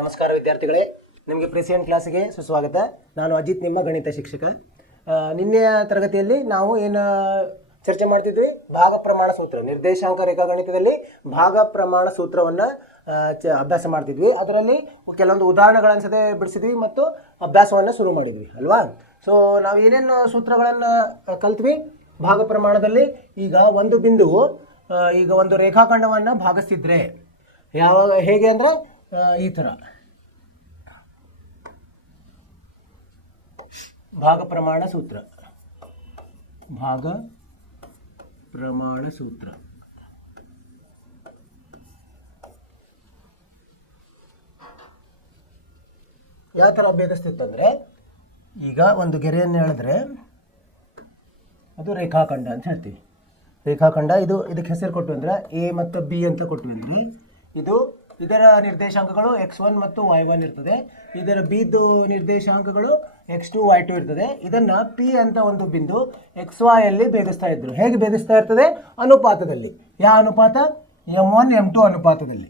ನಮಸ್ಕಾರ ವಿದ್ಯಾರ್ಥಿಗಳೇ, ನಿಮಗೆ ಪ್ರೆಸೆಂಟ್ ಕ್ಲಾಸಿಗೆ ಸುಸ್ವಾಗತ. ನಾನು ಅಜಿತ್, ನಿಮ್ಮ ಗಣಿತ ಶಿಕ್ಷಕ. ನಿನ್ನೆಯ ತರಗತಿಯಲ್ಲಿ ನಾವು ಏನು ಚರ್ಚೆ ಮಾಡ್ತಿದ್ವಿ, ಭಾಗ ಪ್ರಮಾಣ ಸೂತ್ರ, ನಿರ್ದೇಶಾಂಕ ರೇಖಾಗಣಿತದಲ್ಲಿ ಭಾಗ ಪ್ರಮಾಣ ಸೂತ್ರವನ್ನು ಅಭ್ಯಾಸ ಮಾಡ್ತಿದ್ವಿ. ಅದರಲ್ಲಿ ಕೆಲವೊಂದು ಉದಾಹರಣೆಗಳನ್ನು ಸದೇ ಬಿಡಿಸಿದ್ವಿ ಮತ್ತು ಅಭ್ಯಾಸವನ್ನು ಶುರು ಮಾಡಿದ್ವಿ ಅಲ್ವಾ. ಸೊ ನಾವು ಏನೇನು ಸೂತ್ರಗಳನ್ನು ಕಲ್ತ್ವಿ ಭಾಗ ಪ್ರಮಾಣದಲ್ಲಿ. ಈಗ ಒಂದು ಬಿಂದುವು ಈಗ ಒಂದು ರೇಖಾಖಂಡವನ್ನು ಭಾಗಿಸ್ತಿದ್ರೆ ಹೇಗೆ ಅಂದರೆ ಈ ಥರ ಭಾಗ ಪ್ರಮಾಣ ಸೂತ್ರ ಯಾವ ಥರ ಭೇದಿಸ್ತಿತ್ತಂದರೆ, ಈಗ ಒಂದು ಗೆರೆಯನ್ನು ಹೇಳಿದ್ರೆ ಅದು ರೇಖಾಖಂಡ ಅಂತ ಹೇಳ್ತೀವಿ. ರೇಖಾಖಂಡ ಇದಕ್ಕೆ ಹೆಸರು ಕೊಟ್ಟು ಅಂದರೆ ಎ ಮತ್ತು ಬಿ ಅಂತ ಕೊಟ್ವಿ ಅಂದರೆ, ಇದರ ನಿರ್ದೇಶಾಂಕಗಳು x1 ಮತ್ತು y1 ಇರ್ತದೆ. ಇದರ ಬಿದು ನಿರ್ದೇಶಾಂಕಗಳು x2 y2 ಇರ್ತದೆ. ಇದನ್ನು ಪಿ ಅಂತ ಒಂದು ಬಿಂದು XY ಅಲ್ಲಿ ಭೇದಿಸ್ತಾ ಇದ್ರು. ಹೇಗೆ ಭೇದಿಸ್ತಾ ಇರ್ತದೆ? ಅನುಪಾತದಲ್ಲಿ. ಯಾವ ಅನುಪಾತ? m1 m2 ಅನುಪಾತದಲ್ಲಿ.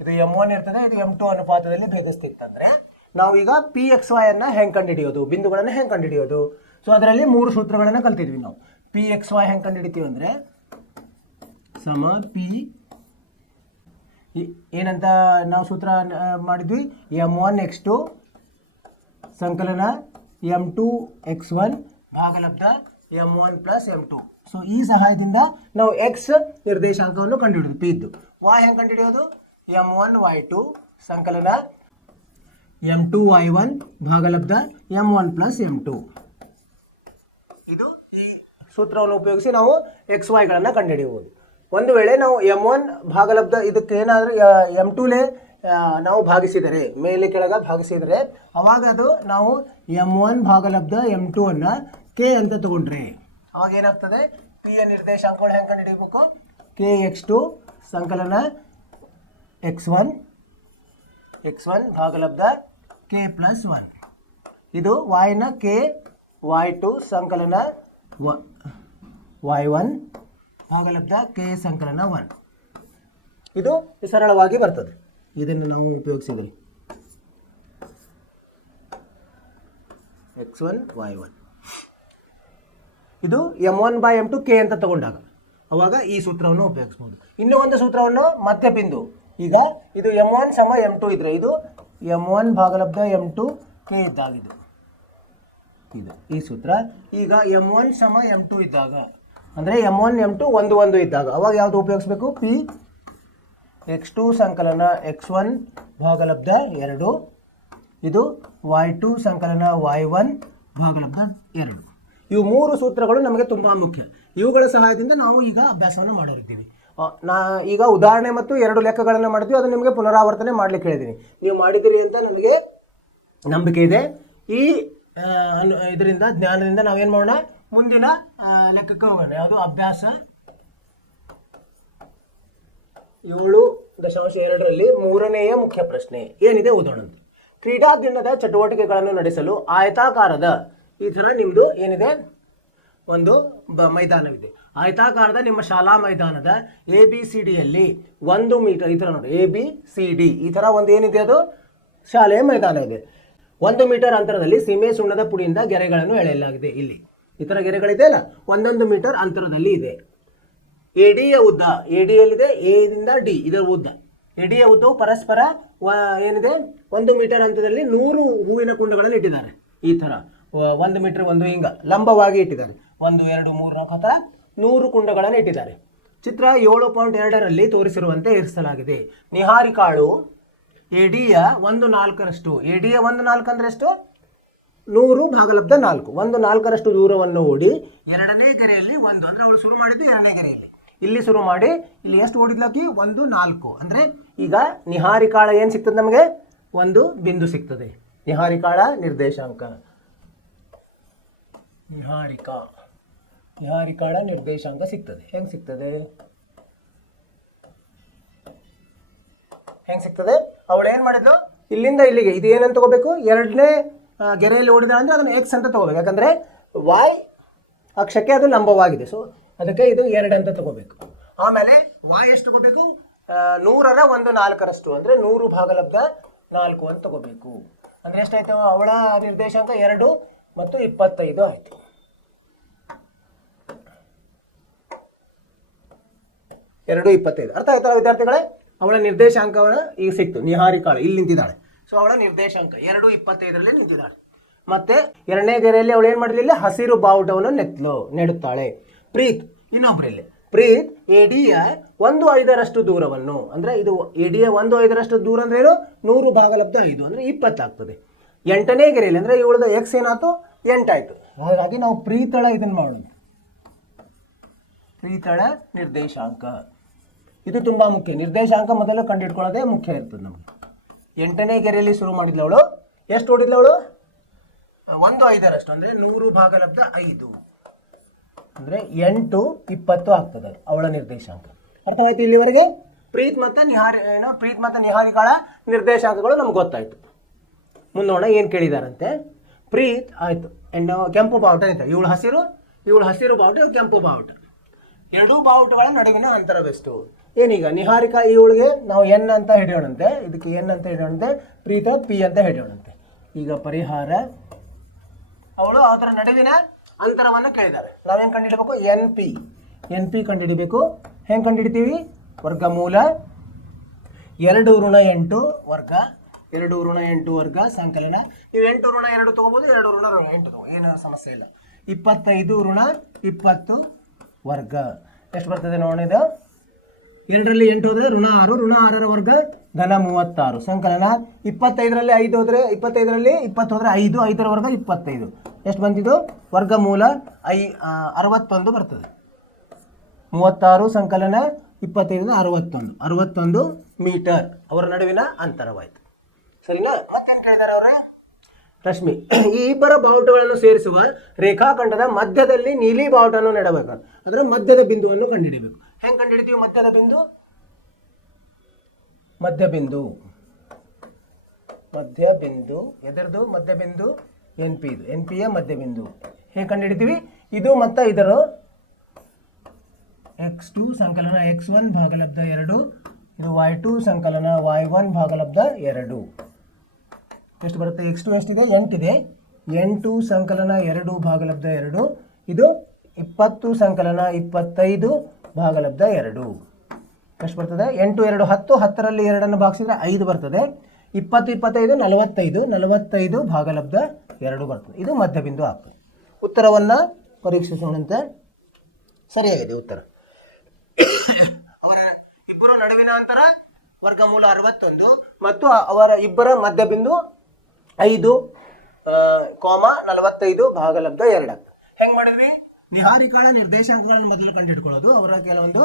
ಇದು m1 ಇರ್ತದೆ, ಇದು m2 ಅನುಪಾತದಲ್ಲಿ ಭೇದಿಸ್ತಿತ್ತಂದ್ರೆ ನಾವು ಈಗ ಪಿ XY ಅನ್ನು ಹೆಂಗೆ ಕಂಡುಹಿಡಿಯೋದು, ಬಿಂದುಗಳನ್ನು ಹೆಂಗೆ ಕಂಡುಹಿಡಿಯೋದು? ಸೊ ಅದರಲ್ಲಿ 3 ಸೂತ್ರಗಳನ್ನು ಕಲ್ತಿದ್ವಿ ನಾವು. ಪಿ XY ಹೆಂಗೆ ಕಂಡುಹಿಡಿತೀವಿ ಅಂದರೆ ಸಮ ಪಿ ಏನಂತ ನಾವು ಸೂತ್ರ ಮಾಡಿದ್ವಿ, m1 x2 ಸಂಕಲನ m2 x1 ಭಾಗಲಬ್ಧ m1 plus m2. So ಈ ಸಹಾಯದಿಂದ ನಾವು x ನಿರ್ದೇಶಾಂಕವನ್ನು ಕಂಡುಹಿಡಿದು ಪಿ ಇದ್ದು. y ಹೆಂಗೆ ಕಂಡುಹಿಡಿಯೋದು? m1 y2 ಸಂಕಲನ m2 y1 ಭಾಗಲಬ್ಧ m1 plus m2. ಇದು ಈ ಸೂತ್ರವನ್ನು ಉಪಯೋಗಿಸಿ ನಾವು XYಗಳನ್ನು ಕಂಡುಹಿಡಿಯಬಹುದು. ಒಂದು ವೇಳೆ ನಾವು m1 ಭಾಗಲಬ್ಧ ಇದಕ್ಕೆ ಏನಾದರೂ m2ಲೇ ನಾವು ಭಾಗಿಸಿದರೆ, ಮೇಲೆ ಕೆಳಗೆ ಭಾಗಿಸಿದರೆ, ಅವಾಗ ಅದು ನಾವು m1 ಭಾಗಲಬ್ಧ m2 ಅನ್ನು k ಅಂತ ತಗೊಂಡ್ರೆ ಅವಾಗ ಏನಾಗ್ತದೆ? p ಯ ನಿರ್ದೇಶಾಂಕಗಳು ಹೆಂಗೆ ಕಂಡುಹಿಡಿಯಬೇಕು? k x2 ಸಂಕಲನ x1 ಭಾಗಲಬ್ಧ k ಪ್ಲಸ್ 1. ಇದು y ನ k y2 ಸಂಕಲನ y1 ಭಾಗಲಬ್ಧ k ಸಂಕಲನ 1. ಇದು ಸರಳವಾಗಿ ಬರ್ತದೆ. ಇದನ್ನು ನಾವು ಉಪಯೋಗಿಸಿದ್ವಿ x1 y1. ಇದು m1 ಬೈ m2 k ಅಂತ ತಗೊಂಡಾಗ ಅವಾಗ ಈ ಸೂತ್ರವನ್ನು ಉಪಯೋಗಿಸ್ಬೋದು. ಇನ್ನೂ ಒಂದು ಸೂತ್ರವನ್ನು ಮಧ್ಯ ಬಿಂದು, ಈಗ ಇದು m1 ಸಮ m2 ಇದ್ರೆ ಇದು m1 ಭಾಗಲಬ್ಧ m2 k ಇದ್ದಾಗಿದ್ದು ಇದು ಈ ಸೂತ್ರ. ಈಗ m1 ಸಮ m2 ಇದ್ದಾಗ ಅಂದರೆ m1 m2 1 ಇದ್ದಾಗ ಅವಾಗ ಯಾವುದು ಉಪಯೋಗಿಸ್ಬೇಕು? ಪಿ x2 ಸಂಕಲನ x1 ಭಾಗಲಬ್ಧ 2 ಇದು y2 ಸಂಕಲನ y1 ಭಾಗಲಬ್ಧ 2. ಇವು 3 ಸೂತ್ರಗಳು ನಮಗೆ ತುಂಬ ಮುಖ್ಯ. ಇವುಗಳ ಸಹಾಯದಿಂದ ನಾವು ಈಗ ಅಭ್ಯಾಸವನ್ನು ಮಾಡೋರಿದ್ದೀವಿ. ಈಗ ಉದಾಹರಣೆ ಮತ್ತು 2 ಲೆಕ್ಕಗಳನ್ನು ಮಾಡಿದ್ವಿ. ಅದು ನಿಮಗೆ ಪುನರಾವರ್ತನೆ ಮಾಡಲಿಕ್ಕೆ ಹೇಳಿದ್ದೀನಿ. ನೀವು ಮಾಡಿದ್ದೀರಿ ಅಂತ ನನಗೆ ನಂಬಿಕೆ ಇದೆ. ಈ ಇದರಿಂದ ಜ್ಞಾನದಿಂದ ನಾವೇನು ಮಾಡೋಣ, ಮುಂದಿನ ಲೆಕ್ಕಕ್ಕೆ ಹೋಗೋಣ. ಯಾವುದು? ಅಭ್ಯಾಸ 7.2ರಲ್ಲಿ 3ನೆಯ ಮುಖ್ಯ ಪ್ರಶ್ನೆ ಏನಿದೆ ಓದೋಣಂತೆ. ಕ್ರೀಡಾ ದಿನದ ಚಟುವಟಿಕೆಗಳನ್ನು ನಡೆಸಲು ಆಯತಾಕಾರದ ಈ ಥರ ನಿಮ್ಮದು ಏನಿದೆ ಒಂದು ಮೈದಾನವಿದೆ. ಆಯತಾಕಾರದ ನಿಮ್ಮ ಶಾಲಾ ಮೈದಾನದ ABCDಯಲ್ಲಿ 1 ಮೀಟರ್ ಈ ಥರ ನೋಡಿ, ABCD ಈ ಥರ ಒಂದು ಏನಿದೆ ಅದು ಶಾಲೆಯ ಮೈದಾನ ಇದೆ. 1 ಮೀಟರ್ ಅಂತರದಲ್ಲಿ ಸೀಮೆ ಸುಣ್ಣದ ಪುಡಿಯಿಂದ ಗೆರೆಗಳನ್ನು ಎಳೆಯಲಾಗಿದೆ. ಇಲ್ಲಿ ಈ ಥರ ಗೆರೆಗಳಿದೆ ಅಲ್ಲ, 1 ಮೀಟರ್ ಅಂತರದಲ್ಲಿ ಇದೆ. ಎಡಿಯ ಉದ್ದ, ಎಡಿಯಲ್ಲಿದೆ ಎದಿಂದ ಡಿ ಇದರ ಉದ್ದ. ಎಡಿಯ ಉದ್ದವು ಪರಸ್ಪರ ಏನಿದೆ 1 ಮೀಟರ್ ಅಂತರದಲ್ಲಿ 100 ಹೂವಿನ ಕುಂಡಗಳನ್ನು ಇಟ್ಟಿದ್ದಾರೆ. ಈ ಥರ 1 ಮೀಟರ್ ಒಂದು ಹಿಂಗ ಲಂಬವಾಗಿ ಇಟ್ಟಿದ್ದಾರೆ. 1 2 3 4 ಥರ 100 ಕುಂಡಗಳನ್ನು ಇಟ್ಟಿದ್ದಾರೆ. ಚಿತ್ರ 7.2ರಲ್ಲಿ ತೋರಿಸಿರುವಂತೆ ಇರಿಸಲಾಗಿದೆ. ನಿಹಾರಿಕಾಳು ಎಡಿಯ 1/4ರಷ್ಟು, ಎಡಿಯ 1/4 ಅಂದ್ರೆ ಎಷ್ಟು? 100 ಭಾಗಲಬ್ಧ 4, 1/4ರಷ್ಟು ದೂರವನ್ನು ಓಡಿ 2ನೇ ಗೆರೆಯಲ್ಲಿ 1 ಅಂದರೆ ಅವಳು ಶುರು ಮಾಡಿದ್ದು 2ನೇ ಗೆರೆಯಲ್ಲಿ. ಇಲ್ಲಿ ಶುರು ಮಾಡಿ ಇಲ್ಲಿ ಎಷ್ಟು ಓಡಿದ್ಲಾಕಿ? 1/4. ಅಂದರೆ ಈಗ ನಿಹಾರಿಕಾಳ ಏನು ಸಿಗ್ತದೆ ನಮಗೆ? ಒಂದು ಬಿಂದು ಸಿಗ್ತದೆ. ನಿಹಾರಿಕಾಳ ನಿರ್ದೇಶಾಂಕ, ನಿಹಾರಿಕಾಳ ನಿರ್ದೇಶಾಂಕ ಸಿಗ್ತದೆ. ಹೆಂಗೆ ಸಿಗ್ತದೆ? ಅವಳು ಏನು ಮಾಡಿದ್ಲು? ಇಲ್ಲಿಂದ ಇಲ್ಲಿಗೆ ಇದು ಏನಂತ ತಗೋಬೇಕು? 2ನೇ ಗೆರೆಯಲ್ಲಿ ಓಡಿದ ಅಂದರೆ ಅದನ್ನು x ಅಂತ ತಗೋಬೇಕು. ಯಾಕಂದರೆ y ಅಕ್ಷಕ್ಕೆ ಅದು ಲಂಬವಾಗಿದೆ. ಸೊ ಅದಕ್ಕೆ ಇದು 2 ಅಂತ ತಗೋಬೇಕು. ಆಮೇಲೆ y ಎಷ್ಟು ತಗೋಬೇಕು? 100ರ 1/4ರಷ್ಟು ಅಂದರೆ 100 ಭಾಗಲಬ್ಧ 4 ಅಂತ ತಗೋಬೇಕು. ಅಂದರೆ ಎಷ್ಟಾಯಿತು? ಅವಳ ನಿರ್ದೇಶಾಂಕ 2 ಮತ್ತು 25 ಆಯಿತು. ಅರ್ಥ ಆಯ್ತಲ್ಲ ವಿದ್ಯಾರ್ಥಿಗಳೇ? ಅವಳ ನಿರ್ದೇಶಾಂಕವನ್ನು ಈಗ ಸಿಕ್ತು. ನಿಹಾರಿಕಾಳು ಇಲ್ಲಿ ನಿಂತಿದ್ದಾಳೆ. ಸೊ ಅವಳ ನಿರ್ದೇಶಾಂಕ 2:25 ನಿಂತಿದ್ದಾಳೆ. ಮತ್ತೆ ಎರಡನೇ ಗೆರೆಯಲ್ಲಿ ಅವಳು ಏನು ಮಾಡಲಿಲ್ಲ? ಹಸಿರು ಬಾವುಟವನ್ನು ನೆಡುತ್ತಾಳೆ. ಪ್ರೀತ್ ಇನ್ನೊಬ್ಬರಲ್ಲಿ ಪ್ರೀತ್ ಎಡಿಯ 1/5 ದೂರವನ್ನು, ಅಂದರೆ ಇದು ಎಡಿಯ 1/5 ದೂರ ಅಂದ್ರೆ ಏನು? 100 ಭಾಗಲಬ್ಧ 5 ಅಂದರೆ 20 ಆಗ್ತದೆ. 8ನೇ ಗೆರೆಯಲ್ಲಿ ಅಂದರೆ ಇವಳದ ಎಕ್ಸ್ ಏನಾಯ್ತು? 8 ಆಯಿತು. ಹಾಗಾಗಿ ನಾವು ಪ್ರೀತಳ ಇದನ್ನು ಮಾಡೋಣ. ಪ್ರೀತಳ ನಿರ್ದೇಶಾಂಕ ಇದು ತುಂಬ ಮುಖ್ಯ. ನಿರ್ದೇಶಾಂಕ ಮೊದಲು ಕಂಡುಹಿಡ್ಕೊಳ್ಳೋದೇ ಮುಖ್ಯ ಇರ್ತದೆ ನಮಗೆ. 8ನೇ ಗೆರೆಯಲ್ಲಿ ಶುರು ಮಾಡಿದ್ಲು ಅವಳು. ಎಷ್ಟು ಹೊಡಿದ್ಲು ಅವಳು? 1/5 ಅಂದರೆ 100 ಭಾಗಲಬ್ಧ 5 ಅಂದರೆ 8:20 ಆಗ್ತದೆ ಅವಳ ನಿರ್ದೇಶಾಂಕ. ಅರ್ಥವಾಯ್ತು ಇಲ್ಲಿವರೆಗೆ? ಪ್ರೀತ್ ಮತ್ತು ನಿಹಾರಿಕಾಳ ನಿರ್ದೇಶಾಂಕಗಳು ನಮ್ಗೆ ಗೊತ್ತಾಯ್ತು. ಮುಂದೋಣ ಏನು ಕೇಳಿದಾರಂತೆ. ಪ್ರೀತ್ ಆಯಿತು, ಕೆಂಪು ಬಾವುಟ ಅಂತ, ಇವಳು ಹಸಿರು ಬಾವುಟ, ಇವು ಕೆಂಪು ಬಾವುಟ. ಎರಡೂ ಬಾವುಟಗಳ ನಡುವಿನ ಅಂತರವೆಷ್ಟು? ಏನೀಗ ನಿಹಾರಿಕಾ ಇವಳಿಗೆ ನಾವು ಎನ್ ಅಂತ ಹಿಡಿಯೋಣಂತೆ, ಇದಕ್ಕೆ ಎನ್ ಅಂತ ಹಿಡಿಯೋಣಂತೆ, ಪ್ರೀತ ಪಿ ಅಂತ ಹಿಡಿಯೋಣಂತೆ. ಈಗ ಪರಿಹಾರ, ಅವಳು ಅದರ ನಡುವಿನ ಅಂತರವನ್ನು ಕೇಳಿದ್ದಾರೆ. ನಾವೇನು ಕಂಡುಹಿಡಬೇಕು? N P ಕಂಡುಹಿಡಬೇಕು. ಹೆಂಗೆ ಕಂಡುಹಿಡ್ತೀವಿ? ವರ್ಗಮೂಲ 2 ಋಣ 8 ವರ್ಗ 2 ಋಣ 8 ವರ್ಗ ಸಂಕಲನ. ನೀವು 8 ಋಣ 2 ತೊಗೋಬೋದು, 2 ಋಣ 8 ತಗೋ, ಏನು ಸಮಸ್ಯೆ ಇಲ್ಲ. 25 ಋಣ 20 ವರ್ಗ ಎಷ್ಟು ಬರ್ತದೆ ನೋಡಿದ? 2ರಲ್ಲಿ 8 ಹೋದರೆ ಋಣ 6, ಋಣ 6ರ ವರ್ಗ ಘನ 36 ಸಂಕಲನ. 25ರಲ್ಲಿ 5 ಹೋದರೆ 25ರಲ್ಲಿ 20 ಹೋದರೆ 5, 5ರ ವರ್ಗ 25 ಎಷ್ಟು ಬಂದಿದ್ದು? ವರ್ಗಮೂಲ 61 ಬರ್ತದೆ. 36 ಸಂಕಲನ 25 61 ಮೀಟರ್ ಅವರ ನಡುವಿನ ಅಂತರವಾಯಿತು. ಸರಿನಾ? ಮತ್ತೇನು ಕೇಳಿದ್ದಾರೆ ಅವರ? ರಶ್ಮಿ, ಈ ಇಬ್ಬರ ಬಾವುಟಗಳನ್ನು ಸೇರಿಸುವ ರೇಖಾಖಂಡದ ಮಧ್ಯದಲ್ಲಿ ನೀಲಿ ಬಾವುಟವನ್ನು ನೆಡಬೇಕು. ಅದರ ಮಧ್ಯದ ಬಿಂದುವನ್ನು ಕಂಡುಹಿಡಿಯಬೇಕು. ಹೆಂಗೆ ಕಂಡುಹಿಡಿತೀವಿ ಮಧ್ಯದ ಬಿಂದು? ಮಧ್ಯಬಿಂದು ಎದರದು ಮಧ್ಯಬಿಂದು? ಎನ್ ಪಿಯ ಮಧ್ಯಬಿಂದು. ಹೇಗೆ ಕಂಡುಹಿಡಿತೀವಿ? ಇದು ಮತ್ತು ಇದರ x2 ಸಂಕಲನ x1 ಭಾಗಲಬ್ಧ 2, ಇದು y2 ಸಂಕಲನ y1 ಭಾಗಲಬ್ಧ 2 ಎಷ್ಟು ಬರುತ್ತೆ? x2 ಎಷ್ಟಿದೆ? 8 ಇದೆ. 8 ಸಂಕಲನ 2 ಭಾಗಲಬ್ಧ 2, ಇದು 20 ಸಂಕಲನ 25 ಭಾಗಲಬ್ಧ 2 ಎಷ್ಟು ಬರ್ತದೆ? 8 2 10, 10ರಲ್ಲಿ 2 ಭಾಗಿಸಿದ್ರೆ 5 ಬರ್ತದೆ. 20 25 45 ಭಾಗಲಬ್ಧ 2 ಬರ್ತದೆ. ಇದು ಮಧ್ಯಬಿಂದು ಆಗ್ತದೆ. ಉತ್ತರವನ್ನು ಪರೀಕ್ಷಿಸೋಣಂತೆ. ಸರಿಯಾಗಿದೆ ಉತ್ತರ. ಅವರ ಇಬ್ಬರ ನಡುವಿನ ಅಂತರ ವರ್ಗಮೂಲ 61 ಮತ್ತು ಅವರ ಇಬ್ಬರ ಮಧ್ಯಬಿಂದು 5,45 ಭಾಗಲಬ್ಧ 2. ಹೆಂಗೆ ಮಾಡಿದ್ವಿ? ನಿಹಾರಿಕಾಳ ನಿರ್ದೇಶಾಂಕಗಳನ್ನು ಮೊದಲು ಕಂಡುಹಿಡ್ಕೊಳ್ಳೋದು. ಅವರ ಕೆಲವೊಂದು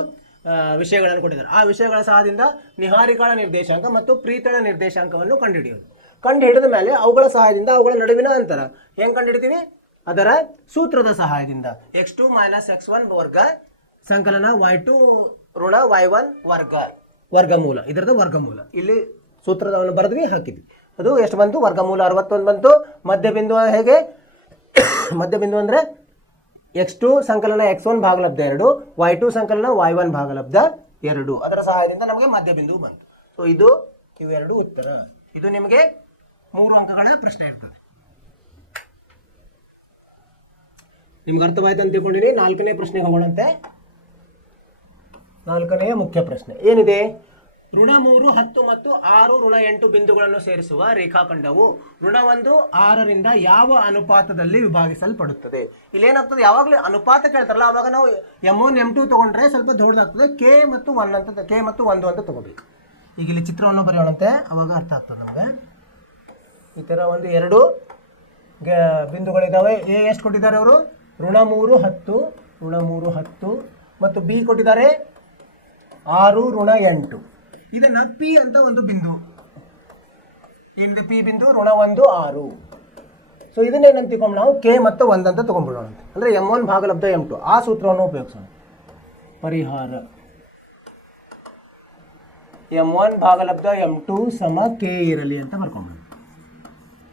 ವಿಷಯಗಳನ್ನು ಕೊಟ್ಟಿದ್ದಾರೆ. ಆ ವಿಷಯಗಳ ಸಹಾಯದಿಂದ ನಿಹಾರಿಕಾಳ ನಿರ್ದೇಶಾಂಕ ಮತ್ತು ಪ್ರೀತಳ ನಿರ್ದೇಶಾಂಕವನ್ನು ಕಂಡುಹಿಡಿಯೋದು. ಕಂಡುಹಿಡಿದ ಮೇಲೆ ಅವುಗಳ ಸಹಾಯದಿಂದ ಅವುಗಳ ನಡುವಿನ ಅಂತರ ಹೆಂಗೆ ಕಂಡುಹಿಡ್ತೀವಿ? ಅದರ ಸೂತ್ರದ ಸಹಾಯದಿಂದ x2 - x1 ವರ್ಗ ಸಂಕಲನ y2 ಋಣ y1 ವರ್ಗಮೂಲ, ಇದರದ ವರ್ಗಮೂಲ. ಇಲ್ಲಿ ಸೂತ್ರದವನ್ನು ಬರೆದ್ವಿ, ಹಾಕಿದ್ವಿ. ಅದು ಎಷ್ಟು ಬಂತು? ವರ್ಗಮೂಲ 61 ಬಂತು. ಮಧ್ಯಬಿಂದು ಹೇಗೆ? ಮಧ್ಯಬಿಂದು ಅಂದರೆ x2 ಸಂಕಲನ x1 ಭಾಗಲಬ್ಧ 2, y2 ಸಂಕಲನ y1 ಭಾಗಲಬ್ಧ 2. ಅದರ ಸಹಾಯದಿಂದ ನಮಗೆ ಮಧ್ಯಬಿಂದು ಬಂತು. ಸೊ ಇವೆರಡು ಉತ್ತರ. ಇದು ನಿಮಗೆ 3 ಅಂಕಗಳ ಪ್ರಶ್ನೆ ಇರ್ತದೆ. ನಿಮ್ಗೆ ಅರ್ಥವಾಯ್ತು ಅಂತ ತಿಳ್ಕೊಂಡಿನಿ. 4ನೇ ಪ್ರಶ್ನೆಗೆ ಹೋಗೋಣಂತೆ. 4ನೇ ಮುಖ್ಯ ಪ್ರಶ್ನೆ ಏನಿದೆ? ಋಣ 3 10 ಮತ್ತು 6 ಋಣ 8 ಬಿಂದುಗಳನ್ನು ಸೇರಿಸುವ ರೇಖಾಖಂಡವು ಋಣ 1 6ರಿಂದ ಯಾವ ಅನುಪಾತದಲ್ಲಿ ವಿಭಾಗಿಸಲ್ಪಡುತ್ತದೆ? ಇಲ್ಲೇನಾಗ್ತದೆ? ಯಾವಾಗಲೂ ಅನುಪಾತ ಕೇಳ್ತಾರಲ್ಲ, ಅವಾಗ ನಾವು m1 m2 ತಗೊಂಡ್ರೆ ಸ್ವಲ್ಪ ದೊಡ್ಡದಾಗ್ತದೆ. ಕೆ ಮತ್ತು 1 ಅಂತ ತಗೋಬೇಕು. ಈಗ ಇಲ್ಲಿ ಚಿತ್ರವನ್ನು ಬರೆಯೋಣಂತೆ, ಅವಾಗ ಅರ್ಥ ಆಗ್ತದೆ ನಮಗೆ. ಈ ಥರ ಒಂದು 2 ಬಿಂದುಗಳಿದ್ದಾವೆ. ಎ ಎಷ್ಟು ಕೊಟ್ಟಿದ್ದಾರೆ ಅವರು? ಋಣ 3 10 ಮತ್ತು ಬಿ ಕೊಟ್ಟಿದ್ದಾರೆ 6 ಋಣ 8. ಇದನ್ನು ಪಿ ಅಂತ ಒಂದು ಬಿಂದು, ಇಲ್ಲಿ ಪಿ ಬಿಂದು ಋಣ 1 6. ಸೊ ಇದನ್ನೇನಂತ ತಿಳ್ಕೊಂಡು ನಾವು ಕೆ ಮತ್ತು 1 ಅಂತ ತೊಗೊಂಡ್ಬಿಡೋಣ. ಅಂದರೆ m1 ಭಾಗಲಬ್ಧ m2 ಆ ಸೂತ್ರವನ್ನು ಉಪಯೋಗಿಸೋಣ. ಪರಿಹಾರ m1 ಭಾಗಲಬ್ಧ m2 ಸಮ ಕೆ ಇರಲಿ ಅಂತ ಬರ್ಕೊಂಡು.